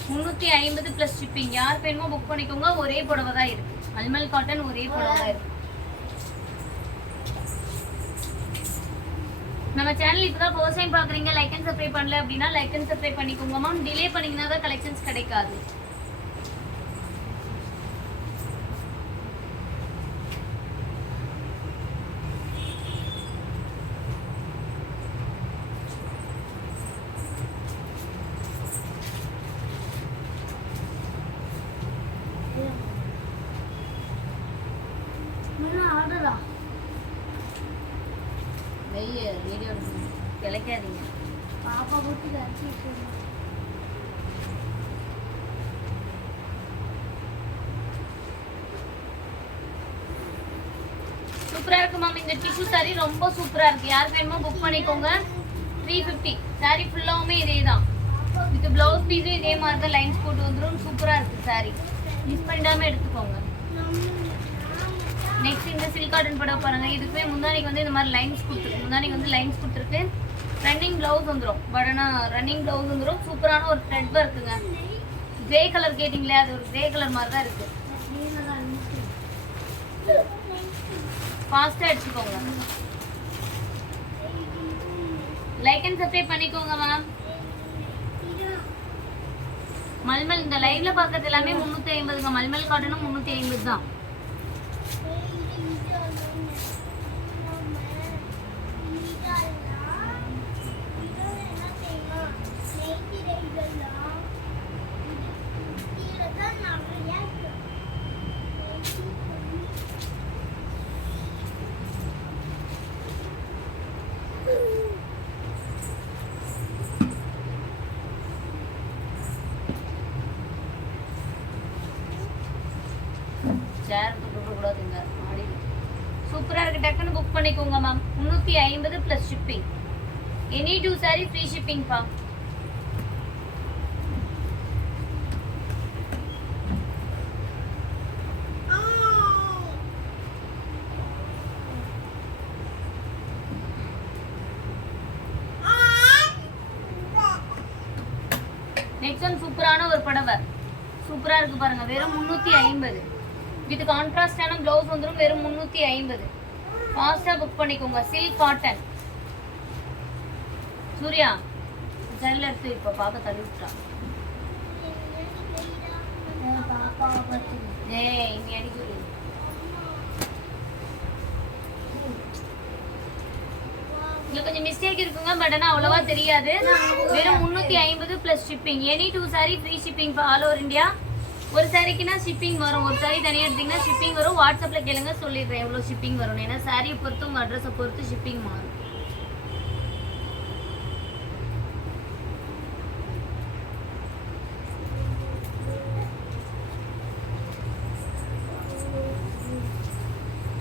350 பிளஸ் ஷிப்பிங். யார் வேணுமோ புக் பண்ணிக்கோங்க. ஒரே புடவை தான் இருக்கு, மல்மல் காட்டன் ஒரே புடவை தான் இருக்கு. நம்ம சேனல் இப்பதான் ஃபர்ஸ்ட் டைம் பாக்குறீங்க, லைக் அண்ட் சப்ஸ்கிரைப் பண்ணல அப்படின்னா லைக் அண்ட் சப்ஸ்கிரைப் பண்ணிக்கோங்க மேம். டிலே பண்ணீங்கன்னா தான் கலெக்ஷன்ஸ் கிடைக்காது. வீடியோ கிடைக்காதீங்க பாப்பா போட்டு சூப்பரா இருக்கு மேம். இந்த டிஷ்யூ சாரி ரொம்ப சூப்பரா இருக்கு, யார் வேணுமோ புக் பண்ணிக்கோங்க. 350. சாரி ஃபுல்லாவுமே இதே தான், வித் பிளவுஸ் பீஸும் இதே மாதிரி தான் லைன்ஸ் போட்டு வந்துடும். சூப்பரா இருக்கு சாரி, மிஸ் பண்ணிடாம எடுத்துக்கோங்க. நெக்ஸ்ட் இந்த சில்க் காட்டன் புடவை பாருங்க. இதுக்குமே முந்தானிக்கு வந்து இந்த மாதிரி லைன்ஸ் கொடுத்துருக்கு, முந்தானிக்கு வந்து லைன்ஸ் கொடுத்துருக்கு. ரன்னிங் பிளவுஸ் வந்துடும், பட் ஆனால் ரன்னிங் பிளவுஸ் வந்துடும். சூப்பரான ஒரு த்ரெட் ஒர்க்குங்க. கிரே கலர் கேட்டிங்களே, அது ஒரு கிரே கலர் மாதிரி தான் இருக்கு. ஃபாஸ்ட்டாக எடுத்துக்கோங்க. லைக் அண்ட் சப்ஸ்கிரைப் பண்ணிக்கோங்க மேம். மல்மல் இந்த லைவ்ல பார்க்கறது எல்லாமே 350. மல்மல் காட்டனும் 350 தான். சேர் கூடாதுங்க மாடியில். சூப்பரா இருக்கு, டக்குன்னு புக் பண்ணிக்கோங்க ma'am. 350 + shipping. Any 2 sari free shipping பா. நெக்ஸ்ட் ஒன் சூப்பரான ஒரு புடவை, சூப்பரா இருக்கு பாருங்க, வெறும் 350. வித் கான்ட்ராஸ்டான ப்ளவுஸ் வந்துடும், வெறும் 350. ஃபாஸ்டா புக் பண்ணிக்கோங்க. Silk cotton. சூர்யா ஜெல்ல எடுத்து இப்ப பாக்க தள்ளி விட்டா. ஏய் இனி அடிக்கு. இதுல கொஞ்சம் மிஸ்டேக் இருக்குங்க, பட் ஆனா அவ்வளவா தெரியாது. வெறும் 350 + shipping. Any 2 sari free shipping for all over India. ஒரு சாரிக்குனா ஷிப்பிங் வரும், ஒரு சாரி தனியாக எடுத்தீங்கன்னா ஷிப்பிங் வரும். வாட்ஸ்அப்ல கேளுங்க, சொல்லிடுறேன் எவ்வளோ ஷிப்பிங் வரும். ஏன்னா சாரியை பொறுத்து உங்கள் அட்ரஸை பொறுத்து ஷிப்பிங் மாறும்.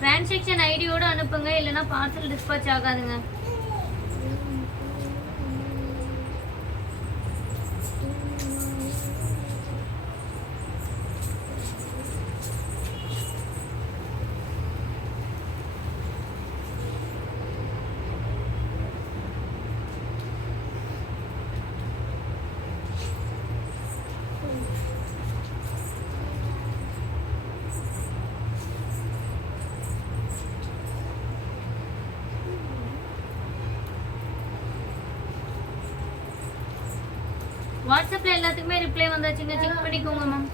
டிரான்சாக்ஷன் ஐடியோட அனுப்புங்க, இல்லைன்னா பார்சல் டிஸ்பாச் ஆகாதுங்க. வாட்ஸ்அப்ல எல்லாத்துக்குமே ரிப்ளை வந்தாச்சுங்க, செக் பண்ணிக்கோங்க மேம்.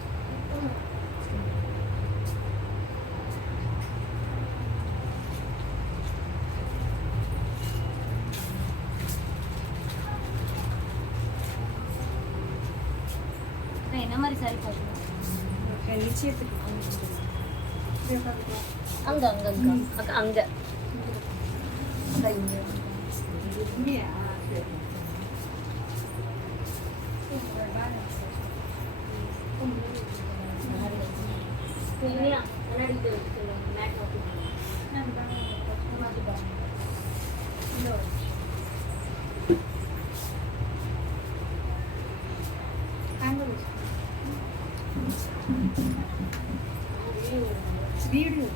என்ன மாதிரி சாரி பாருங்க, அங்க அங்க அங்க அங்க வீடியோ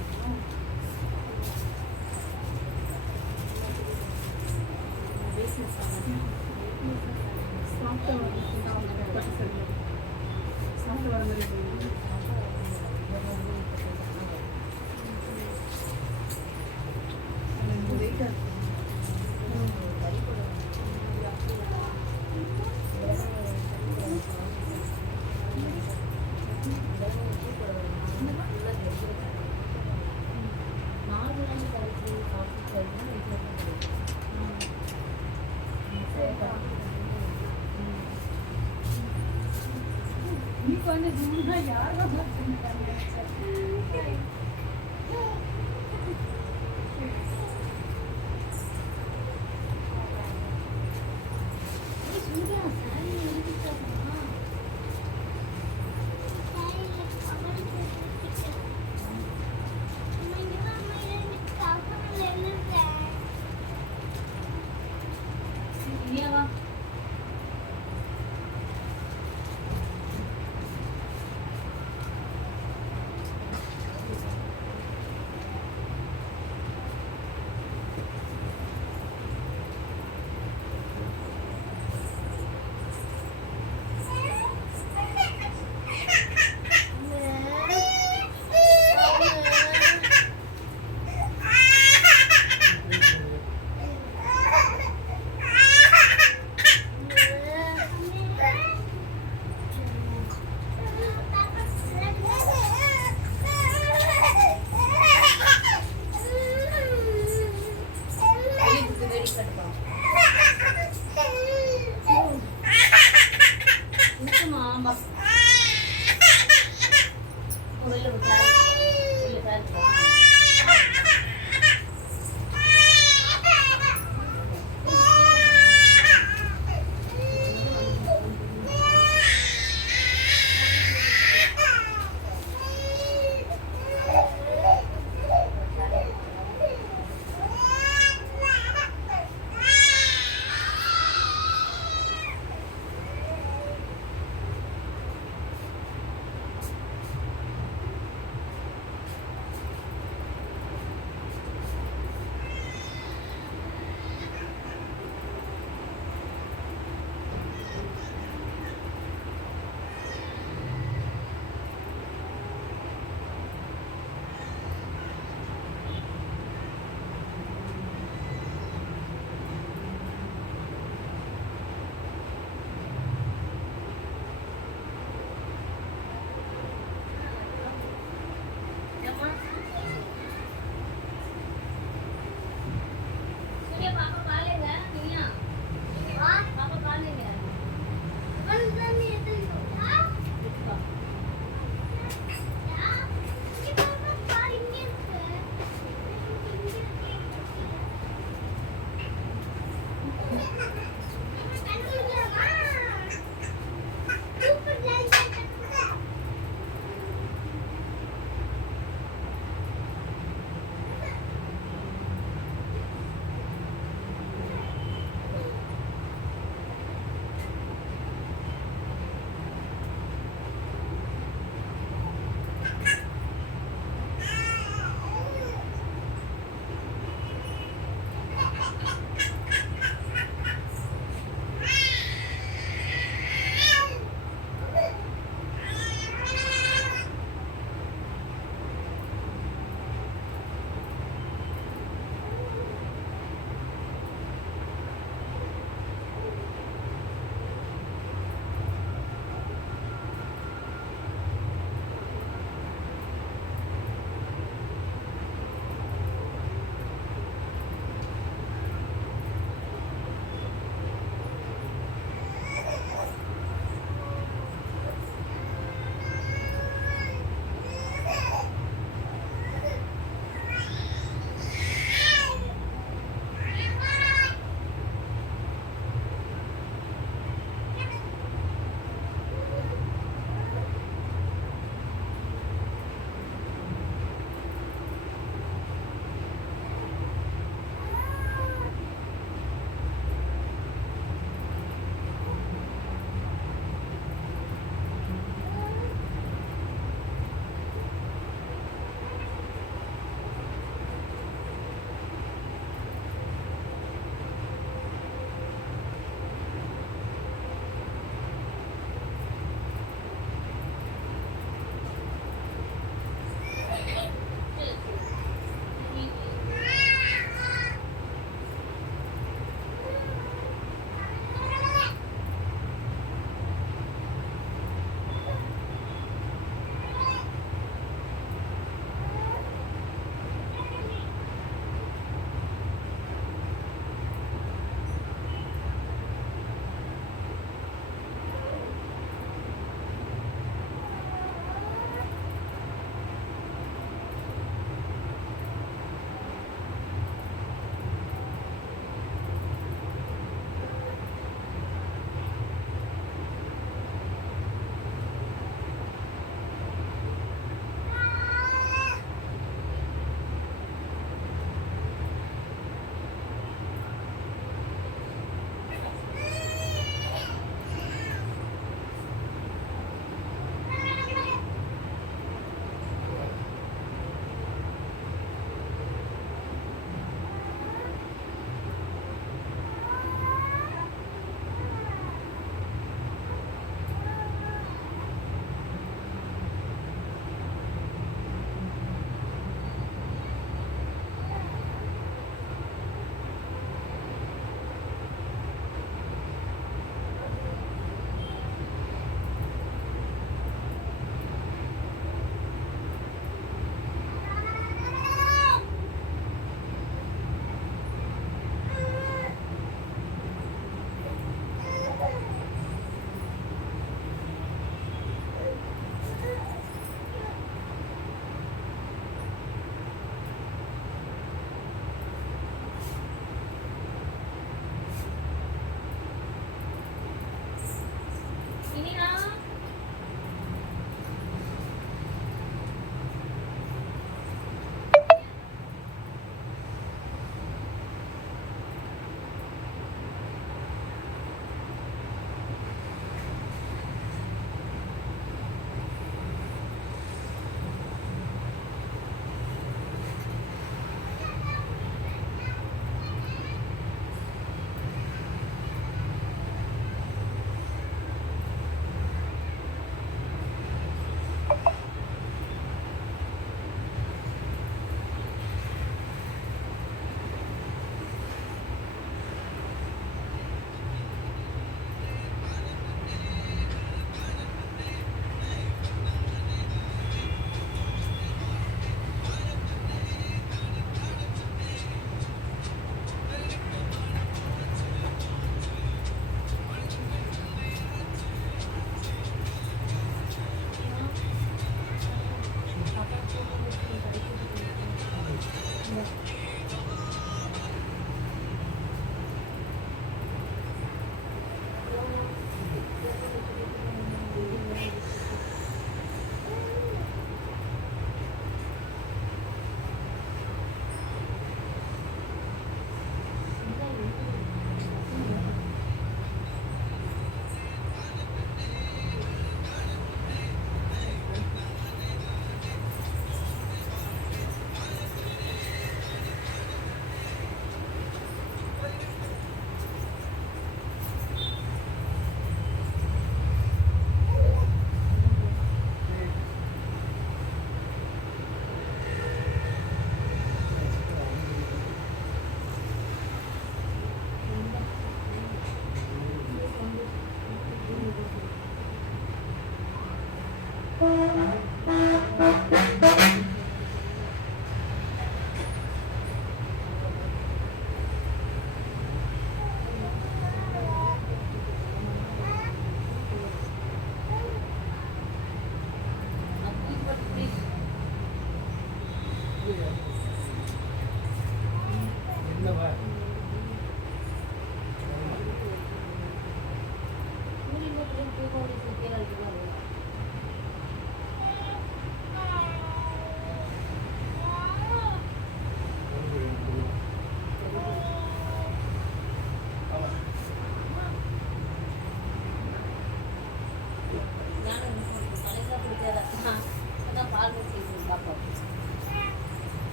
உள்ளே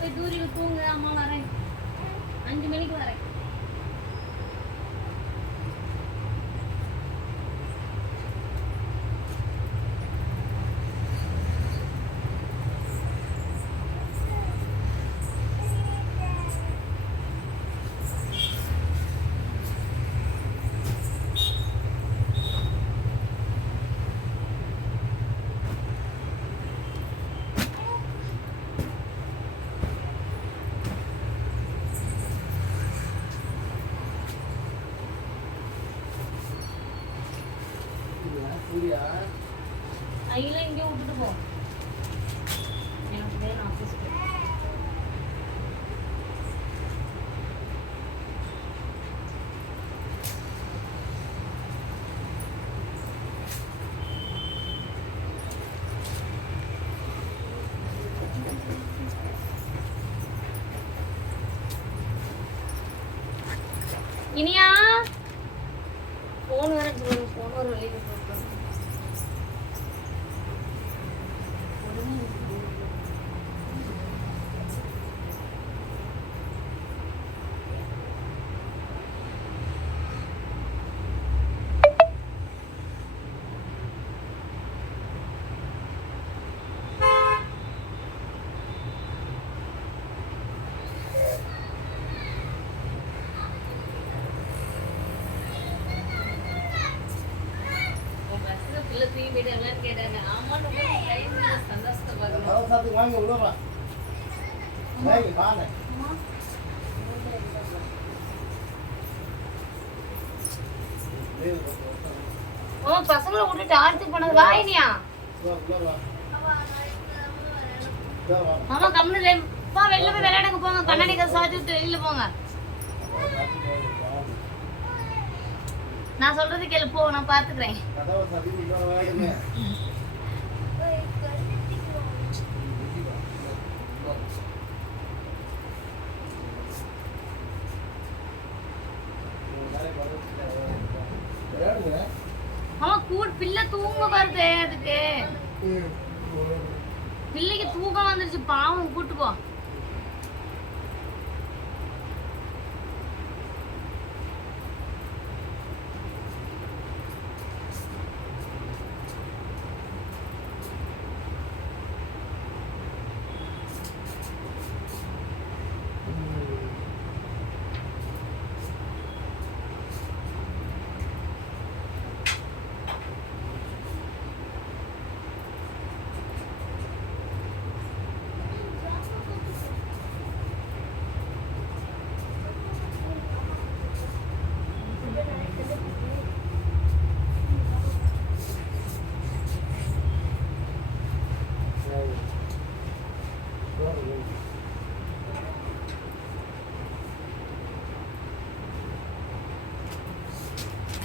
போய் தூரியில் தூங்க, அம்மா வரேன், 5 மணிக்கு வரேன். ஐயில இங்கே விட்டுட்டு போ, எனக்கு வேணும் ஆஃபீஸ்க்கு. இனியா போன் வர போன் வர வெளியே கேட்டாங்க. ஆமான்னு சந்தோஷத்தை வாங்கி விடுவா வாங்க ஓ பசங்களை விட்டுட்டு ஆர்த்தி பண்ணது வாயினியா மாமா கம்முனு பா வெளில போய் விளையாடுங்க போங்க, கண்ணாடி சாத்தி விட்டு வெளியில போங்க. நான் சொல்றது கேளு போ, நான் பாத்துக்கிறேன். ஆமா பிள்ளை தூங்க வருது, அதுக்கு பிள்ளைக்கு தூக்கம் வந்துருச்சு பாவம், கூட்டு போ.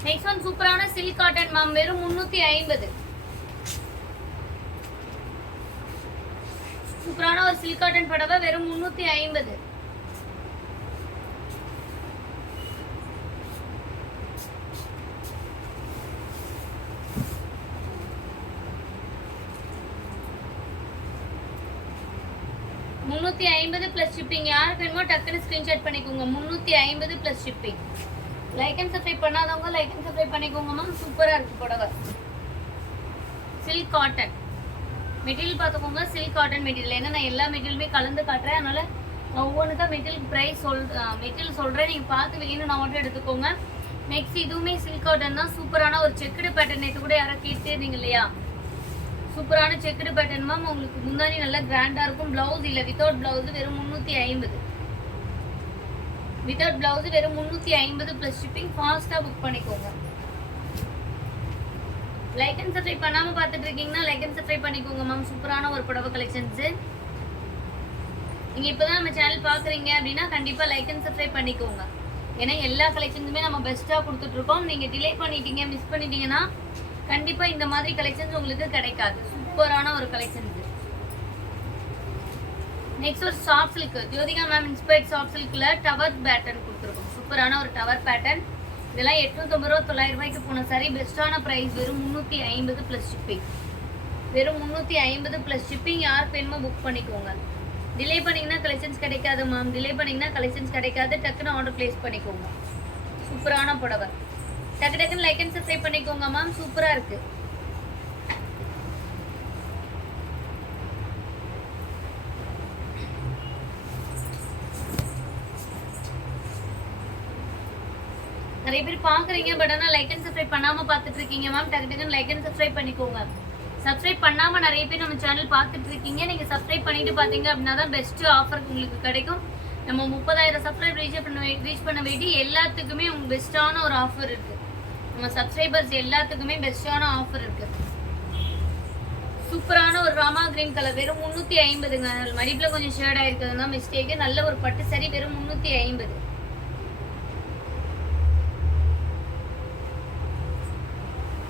நெக்ஸ்ட் ஒன் சூப்பரான சில்க் காட்டன் மேம், வெறும் 350. சூப்பரான ஒரு சில்க் காட்டன் புடவை வெறும் 350. +50 ஷிப்பிங். யாருக்கு வேணுமோ டக்குன்னு ஸ்கிரீன்ஷாட் பண்ணிக்கோங்க. 350 + ஷிப்பிங். லைக் அண்ட் சப்ஸ்கிரைப் பண்ணாதவங்க லைக் அண்ட் சப்ஸ்கிரைப் பண்ணிக்கோங்க மேம். சூப்பரா இருக்கு புடவை. சில்க் காட்டன் மெட்டீரியல் பார்த்துக்கோங்க. Silk cotton material. ஏன்னா நான் எல்லா மெட்டீரியலுமே கலந்து காட்டுறேன், அதனால நான் ஒவ்வொன்றுக்கா மெட்டீரியல் ப்ரைஸ் மெட்டீரியல் சொல்கிறேன், நீங்கள் பார்த்து வேணும் நான் மட்டும் எடுத்துக்கோங்க. நெக்ஸ்ட் இதுவுமே சில்க் காட்டன் தான். சூப்பரான ஒரு செக்குடு பேட்டர்ன். நேற்று கூட யாரோ கேட்டே இருந்தீங்க இல்லையா, சூப்பரான செக்குடு பேட்டர்ன் மேம். உங்களுக்கு முந்தானி நல்லா கிராண்டா இருக்கும். பிளவுஸ் இல்ல, வித்தவுட் பிளவுஸ் வெறும் 350. வித்தவுட் பிளவுஸ் வெறும் 350 பிளஸ் ஷிப்பிங். ஃபாஸ்டா புக் பண்ணிக்கோங்க. லைக் அண்ட் சப்ஸ்கிரைப் பண்ணாம பார்த்துட்டு இருக்கீங்கன்னா லைக் அண்ட் சப்ஸ்கிரைப் பண்ணிக்கோங்க மேம். சூப்பரான ஒரு புடவை கலெக்ஷன்ஸ். நீங்க இப்பதான் நம்ம சேனல் பாக்குறீங்க அப்படின்னா கண்டிப்பா லைக் அண்ட் சப்ஸ்கிரைப் பண்ணிக்கோங்க. ஏன்னா எல்லா கலெக்ஷன்ஸுமே நம்ம பெஸ்டா கொடுத்துட்டு இருக்கோம். நீங்க டிலே பண்ணிட்டீங்க, மிஸ் பண்ணிட்டீங்கன்னா கண்டிப்பா இந்த மாதிரி கலெக்ஷன்ஸ் உங்களுக்கு கிடைக்காது. சூப்பரான ஒரு கலெக்ஷன்ஸ். நெக்ஸ்ட் ஒரு soft silk Jyothika ma'am inspired soft சில்க்ல டவர் பேட்டர்ன் கொடுத்துருக்கோம். சூப்பரான ஒரு டவர் பேட்டர்ன். இதெல்லாம் 850 ரூபா 900 ரூபாய்க்கு போன சாரி. பெஸ்டான பிரைஸ் வெறும் 350 பிளஸ் ஷிப்பிங். வெறும் 350 பிளஸ் ஷிப்பிங். யார் வேணுமோ புக் பண்ணிக்கோங்க. டிலே பண்ணீங்கன்னா கலெக்ஷன்ஸ் கிடைக்காது மேம். டிலே பண்ணீங்கன்னா கலெக்ஷன்ஸ் கிடைக்காது. டக்குன்னு ஆர்டர் பிளேஸ் பண்ணிக்கோங்க. சூப்பரான புடவை. டக்கு டக்குன்னு லைக் அண்ட் சப்ஸ்கிரைப் பண்ணிக்கோங்க மேம். சூப்பரா இருக்கு. நிறைய பேர் பாக்குறீங்க, பட் ஆனா லைக் அண்ட் சப்ஸ்கிரைப் பண்ணாம பாத்துட்டு இருக்கீங்க மேம். டக்கு டக்குன்னு லைக் அண்ட் சப்ஸ்கிரைப் பண்ணிக்கோங்க. சப்ஸ்கிரைப் பண்ணாம நிறைய பேர் நம்ம சேனல் பார்த்துட்டு இருக்கீங்க. நீங்க சப்ஸ்கிரைப் பண்ணிட்டு பாத்தீங்க அப்படின்னா தான் பெஸ்ட் ஆஃபர் உங்களுக்கு கிடைக்கும். நம்ம 30,000 சப்ஸ்கிரைப் ரீச் பண்ண வேண்டி எல்லாத்துக்குமே உங்களுக்கு பெஸ்டான ஒரு ஆஃபர் இருக்கு. நம்ம சப்ஸ்கிரைபர்ஸ் எல்லாத்துக்குமே பெஸ்டான ஆஃபர் இருக்கு. சூப்பரான ஒரு ராமா கிரீன் கலர் வெறும் 350ங்க. மடிப்புல கொஞ்சம் ஷேட் ஆயிருக்குதுன்னா மிஸ்டேக். நல்ல ஒரு பட்டு சரி வெறும் 350.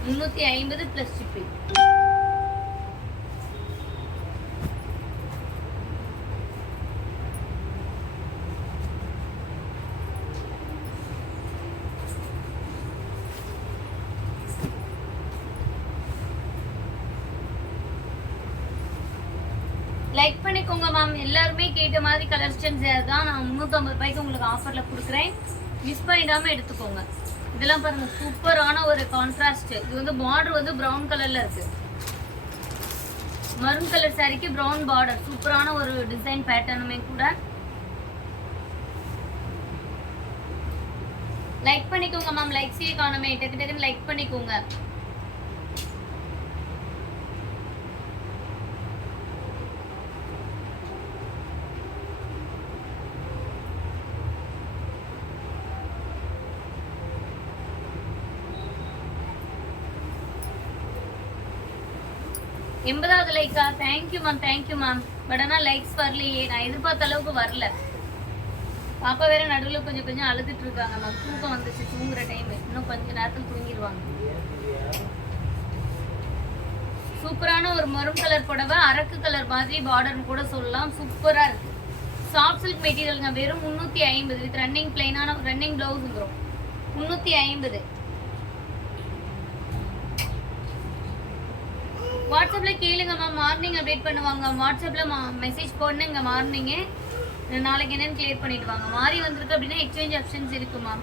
350 பிளஸ் ஷிப்பிங். லைக் பண்ணிக்கோங்க மேம். எல்லாருமே கேட்ட மாதிரி கலெக்ஷன்ஸ் தான் நான் 350 ரூபாய்க்கு உங்களுக்கு ஆஃபர்ல கொடுக்குறேன். மிஸ் பண்ணிடாம எடுத்துக்கோங்க. இதெல்லாம் பாருங்க சூப்பரான ஒரு கான்ட்ராஸ்ட். இது வந்து பார்டர் வந்து பிரவுன் கலர்ல இருக்கு. மரூன் கலர் சாரிக்கு பிரவுன் பார்டர். சூப்பரான ஒரு டிசைன் பேட்டர்னுமே கூட. லைக் பண்ணிக்கோங்க மேம். லைக்ஸே காணுமே. டக்கு டக்குன்னு லைக் பண்ணிக்கோங்க. எண்பதாவது Lyca? Thank you ma'am, thank you ma'am. But ஆனால் லைக்ஸ் வரலையே. நான் எதிர்பார்த்த அளவுக்கு வரல. பாப்பா வேற நடுவில் கொஞ்சம் அழுதுட்டு இருக்காங்க மேம். தூக்கம் வந்துச்சு. தூங்குற டைம். இன்னும் கொஞ்ச நேரத்தில் தூங்கிடுவாங்க. சூப்பரான ஒரு மரூன் கலர் புடவை. அரக்கு கலர் மாதிரி பார்டர்னு கூட சொல்லலாம். சூப்பரா இருக்கு. சாஃப்ட் சில்க் மெட்டீரியலுங்க. வெறும் 350 வித் ரன்னிங் பிளைனான ரன்னிங் பிளவுஸுங்கிறோம். 350. வாட்ஸ்அப்ல கேளுங்க மேம். மார்னிங் அப்டேட் பண்ணுவாங்க. வாட்ஸ்அப்ல மெசேஜ் பண்ணுங்க மார்னிங்கே. நாளைக்கு என்னன்னு கிளியர் பண்ணிடுவாங்க. மாறி வந்திருக்கு அப்படின்னா எக்ஸ்சேஞ்ச் ஆப்ஷன்ஸ் இருக்கு மேம்.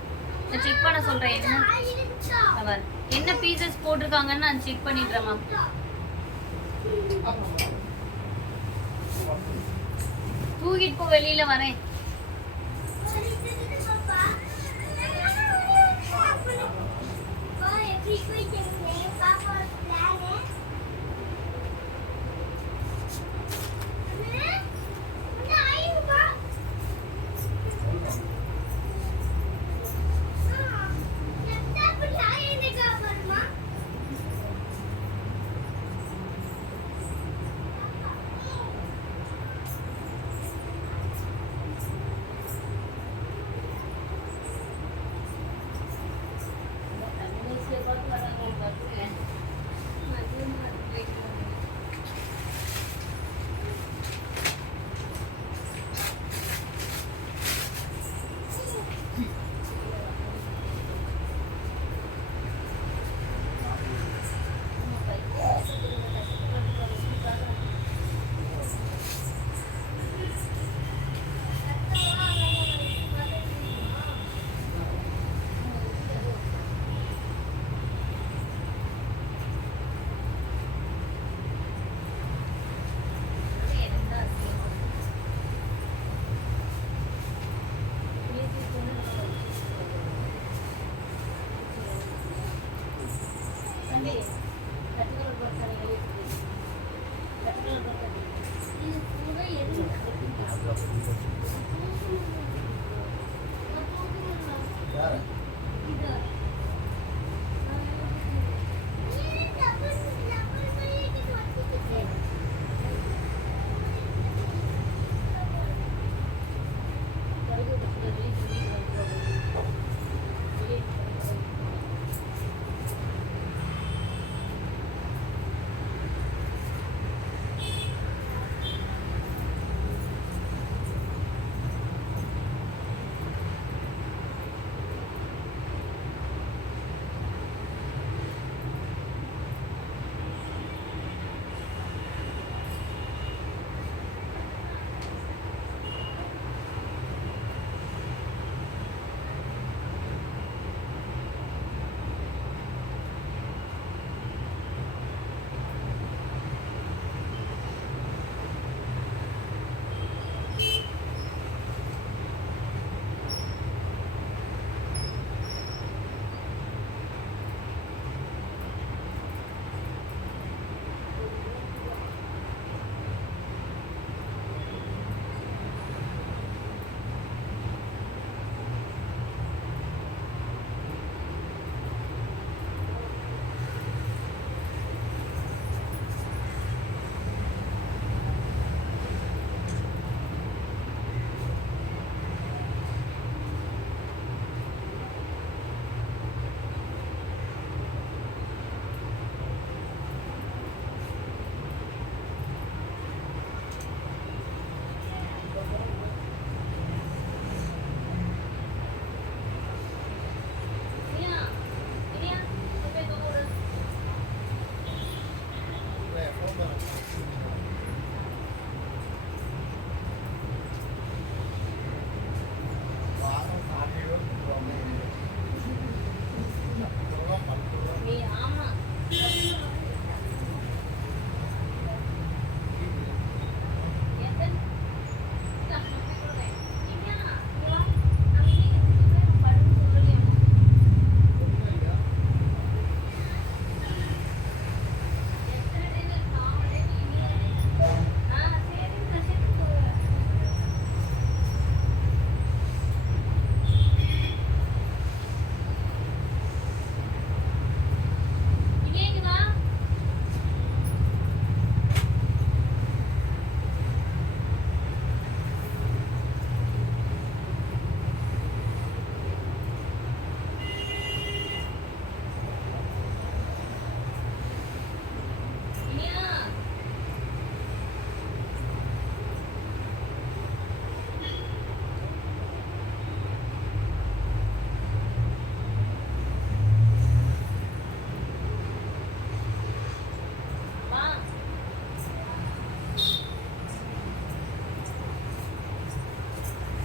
நான் செக் பண்ண சொல்றேன். என்ன பீசஸ் போட்டிருக்காங்கன்னு நான் செக் பண்ணிடுறேன் மேம். தூக்கிட்டு போ, வெளியில வரேன். ஆமா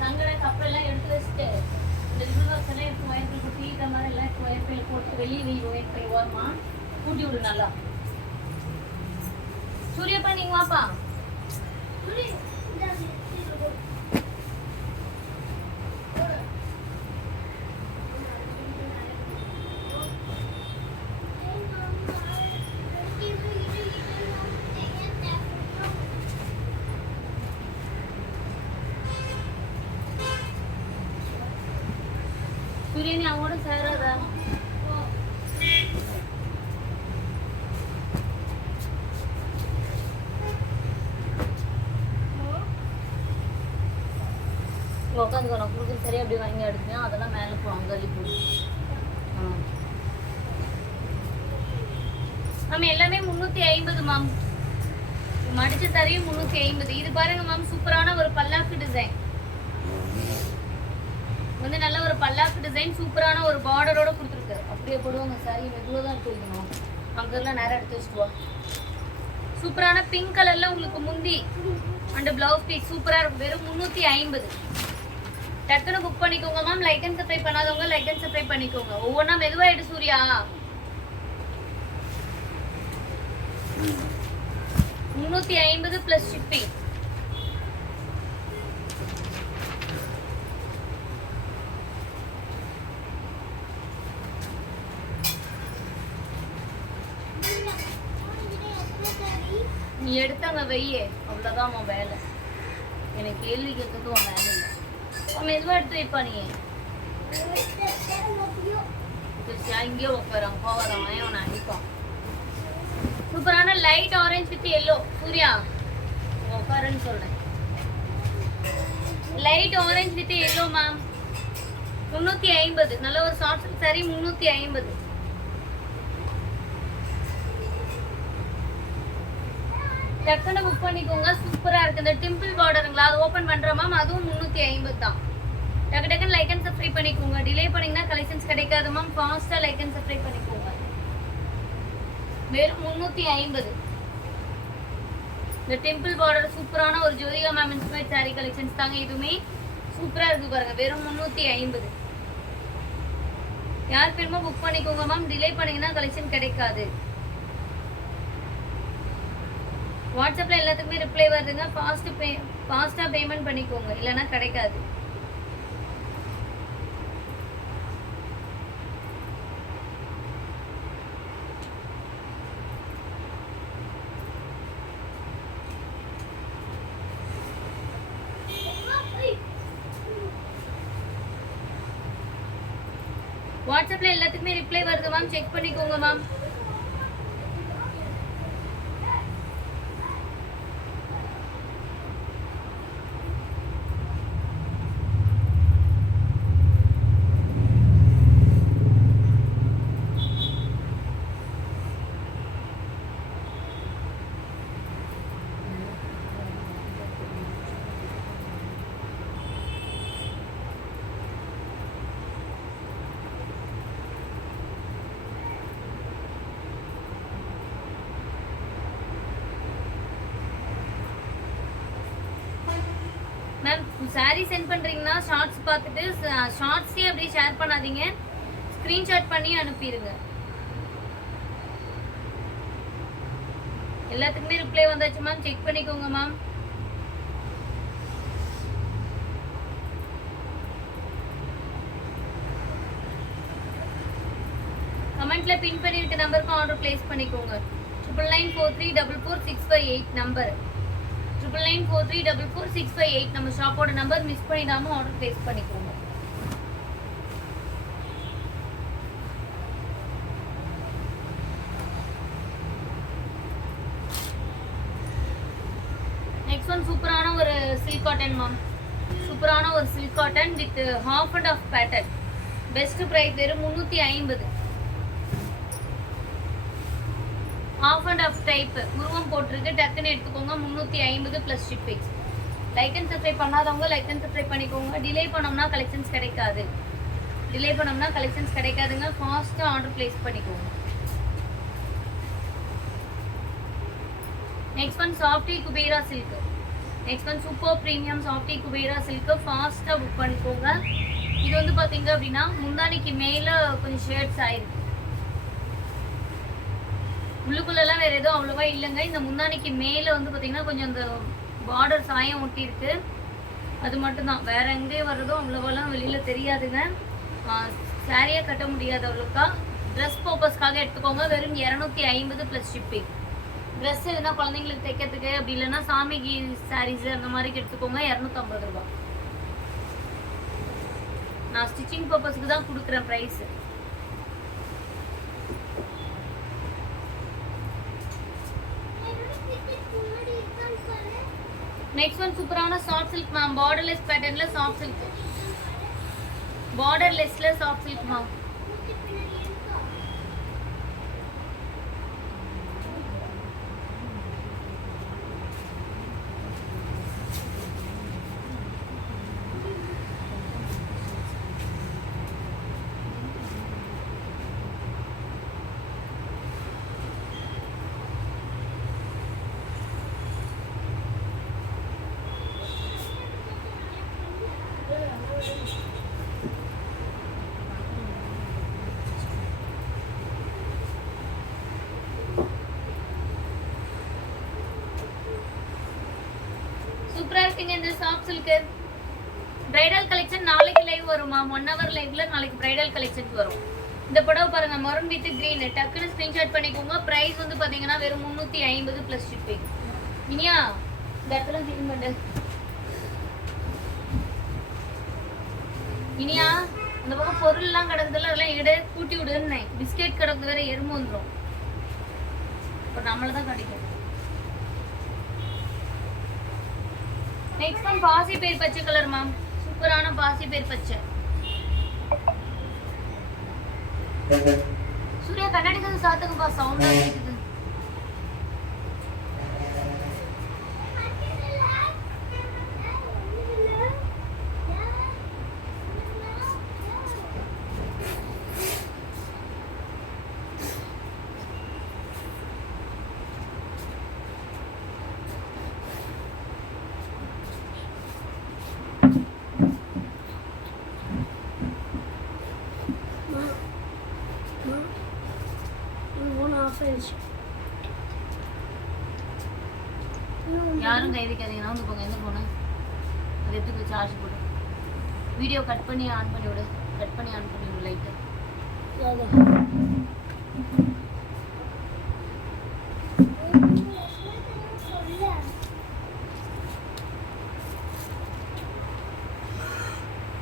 சங்கட கப்பெல்லாம் எடுத்து வச்சுட்டு இந்த ரிவர்ஸ் எல்லாம் எடுத்து ஒயர்பில் போட்டு இந்த மாதிரி எல்லாம் எடுத்து ஒயர்பில் போட்டு வெளியே வெய் ஒயர்பில் ஓரமா கூட்டி விடு நல்லா. சூரியப்பா நீங்க வாப்பா. சூரியனி அவங்களோட சேராதா? உட்காந்து நான் கொடுக்குறது சரியா அப்படி வாங்கி எடுத்தேன் அதெல்லாம் மேலே போ அங்கே அள்ளி மேம் எல்லாமே 350 மேம். மடிச்ச தரையும் 350. இது பாருங்க மேம் சூப்பரான ஒரு பல்லாக்கு டிசைன் வந்து நல்ல ஒரு பல்லாக்கு டிசைன் சூப்பரான ஒரு பார்டரோட கொடுத்துருக்கு. அப்படியே போடுவாங்க சாரி மெதுவாக தான் எடுத்து வைக்கணும். அங்கெல்லாம் நேரம் எடுத்து வச்சுட்டு வா. சூப்பரான பிங்க் கலர்ல உங்களுக்கு முந்தி அண்ட் பிளவுஸ் பீஸ் சூப்பரா இருக்கும். வெறும் 350. டக்குன்னு புக் பண்ணிக்கோங்க மேம். லைக் அண்ட் சப்ஸ்கிரைப் பண்ணாதவங்க லைக் அண்ட் சப்ஸ்கிரைப் பண்ணிக்கோங்க. ஒவ்வொன்றா மெதுவாயிடு சூர்யா. 350 plus shipping. நீ எடுத்தாங்க வெய்யே அவ்வளோதான் உன் வேலை. எனக்கு கேள்வி கேட்கறது உன் வேலை இல்லை. அவன் எதுவாக எடுத்து வைப்பா நீ இங்கேயே உட்காரான் போவாரான் அவனை அடிப்பான். சூப்பரான light orange with yellow. Suriya உட்காருன்னு சொல்றேன். Light orange with yellow ma'am 350. நல்ல ஒரு ஷார்ட் சில்க் சாரி 350. டக்குன்னு புக் பண்ணிக்கோங்க. சூப்பரா இருக்கு. இந்த டிம்பிள் பார்டருங்களா அது ஓபன் பண்ற மேம் அதுவும் 350 தான். டக்கு டக்குன்னு லைக் அண்ட் சப்ஸ்கிரைப் பண்ணிக்கோங்க. டிலே பண்ணீங்கன்னா கலெக்ஷன்ஸ் கிடைக்காது மேம். ஃபாஸ்டா லைக் அண்ட் சப்ஸ்கிரைப் பண்ணிக்கோங்க. வெறும் 350. இந்த டெம்பிள் பார்டர் சூப்பரான ஒரு Jyothika ma'am inspired sorry collections தாங்க. இதுவுமே சூப்பரா இருக்கு பாருங்க. வெறும் 350. யார் வேணுமோ புக் பண்ணிக்கோங்க மேம். டிலே பண்ணீங்கன்னா கலெக்ஷன் கிடைக்காது. வாட்ஸ்அப்ல எல்லாத்துக்குமே ரிப்ளை வருதுங்க. ஃபாஸ்டா பேமெண்ட் பண்ணிக்கோங்க இல்லைன்னா கிடைக்காது. வாட்ஸ்அப்ல எல்லாத்துக்குமே ரிப்ளை வருது மேம். செக் பண்ணிக்கோங்க மேம். saree சென்ட் பண்றீங்கன்னா ஷார்ட்ஸ் பார்த்துட்டு ஷார்ட்ஸே அப்படியே ஷேர் பண்ணாதீங்க, ஸ்கிரீன்ஷாட் பண்ணி அனுப்பிடுங்க. எல்லாத்துக்குமே ரிப்ளை வந்தாச்சு மேம், செக் பண்ணிக்கோங்க மேம். கமெண்ட்ல பின் பண்ணிருக்க நம்பருக்கு ஆர்டர் பிளேஸ் பண்ணிக்கோங்க. 9994344658 நம்பர், 9994344658 நம்ம ஷாப்போட நம்பர். மிஸ் பண்ணிடாம ஆர்டர் பிளேஸ் பண்ணிக்கோங்க. நெக்ஸ்ட் ஒன் சூப்பரான ஒரு சில்க் காட்டன் மேம், சூப்பரான ஒரு silk cotton with half and half pattern. Best price வெறும் 350. ஹாஃப் அண்ட் ஆஃப் டைப் உருவம் போட்டிருக்கு, டக்குன்னு எடுத்துக்கோங்க. 350 plus shipping. Like and subscribe பண்ணாதவங்க லைக் அண்ட் சப்ஸ்கிரைப் பண்ணிக்கோங்க. டிலே பண்ணோம்னா கலெக்ஷன்ஸ் கிடைக்காது, டிலே பண்ணோம்னா கலெக்ஷன்ஸ் கிடைக்காதுங்க. ஃபாஸ்ட்டாக ஆர்டர் பிளேஸ் பண்ணிக்கோங்க. Next one softy Kubera silk. Next one super premium softy Kubera silk. ஃபாஸ்ட்டாக புக் பண்ணிக்கோங்க. இது வந்து பார்த்தீங்க அப்படின்னா முந்தானிக்கு மேலே கொஞ்சம் ஷேட்ஸ் ஆயிருக்கு, உள்ளுக்குள்ளெல்லாம் வேறு எதுவும் அவ்வளோவா இல்லைங்க. இந்த முந்தானிக்கு மேலே வந்து பார்த்தீங்கன்னா கொஞ்சம் அந்த பார்டர் சாயம் ஒட்டி இருக்கு, அது மட்டும்தான். வேற எங்கேயும் வர்றதும் அவ்வளோவெல்லாம் வெளியில் தெரியாதுங்க. சாரியாக கட்ட முடியாது அவ்வளோக்கா. ட்ரெஸ் பர்பஸ்க்காக எடுத்துக்கோங்க. வெறும் 250 ப்ளஸ் ஷிப்பிங். ட்ரெஸ் எதுனா குழந்தைங்களுக்கு தைக்கிறதுக்கு, அப்படி இல்லைன்னா சாமிக்கு சாரீஸ் அந்த மாதிரி எடுத்துக்கோங்க. 250 ரூபா. நான் ஸ்டிச்சிங் பர்பஸ்க்கு தான் கொடுக்குறேன் ப்ரைஸ். நெக்ஸ்ட் ஒன் சூப்பரான சாஃப்ட் சில்க் மேம், பார்டர்லெஸ் பேட்டர்ன்ல சாஃப்ட் சில்க், பார்டர்லெஸ்ல சாஃப்ட் சில்க் மேம். சூப்பரா இருக்குங்க இந்த சாஃப்ட் சில்க். பிரைடல் கலெக்ஷன் நாளைக்கு லைவ் வரும் மேம். 1 hour லைவ்ல நாளைக்கு பிரைடல் கலெக்ஷன் வரும். இந்த புடவை பாருங்க, மரூன் வித் கிரீன். டக்குன்னு ஸ்கிரீன்ஷாட் பண்ணிக்கோங்க. பிரைஸ் வந்து பாத்தீங்கன்னா வெறும் 350 ப்ளஸ் ஷிப்பிங். இனியா இந்த இடத்துல க்ளீன் பண்ணு. இனியா அந்த பக்கம் பொருள் எல்லாம் கிடக்குதுல, அதெல்லாம் எடு, கூட்டி விடுன்னு. பிஸ்கெட் கிடக்குது வேற, எறும்பு வந்துடும். இப்போ நம்மளதான் கிடைக்கும். நெக்ஸ்ட் ஒன் பாசி பேர் பச்சை கலர் மேம், சூப்பரான பாசி பேர் பச்சை. சூர்யா கண்ணாடி சாத்துக்குப்பா, சவுண்டா கேக்குது. யாரும் கை வைக்காதீங்க. நான் வந்து போங்க, எந்த போன அது எடுத்து சார்ஜ் போடு. வீடியோ கட் பண்ணி ஆன் பண்ணி விடு, கட் பண்ணி ஆன் பண்ணி விடு லைட்டு.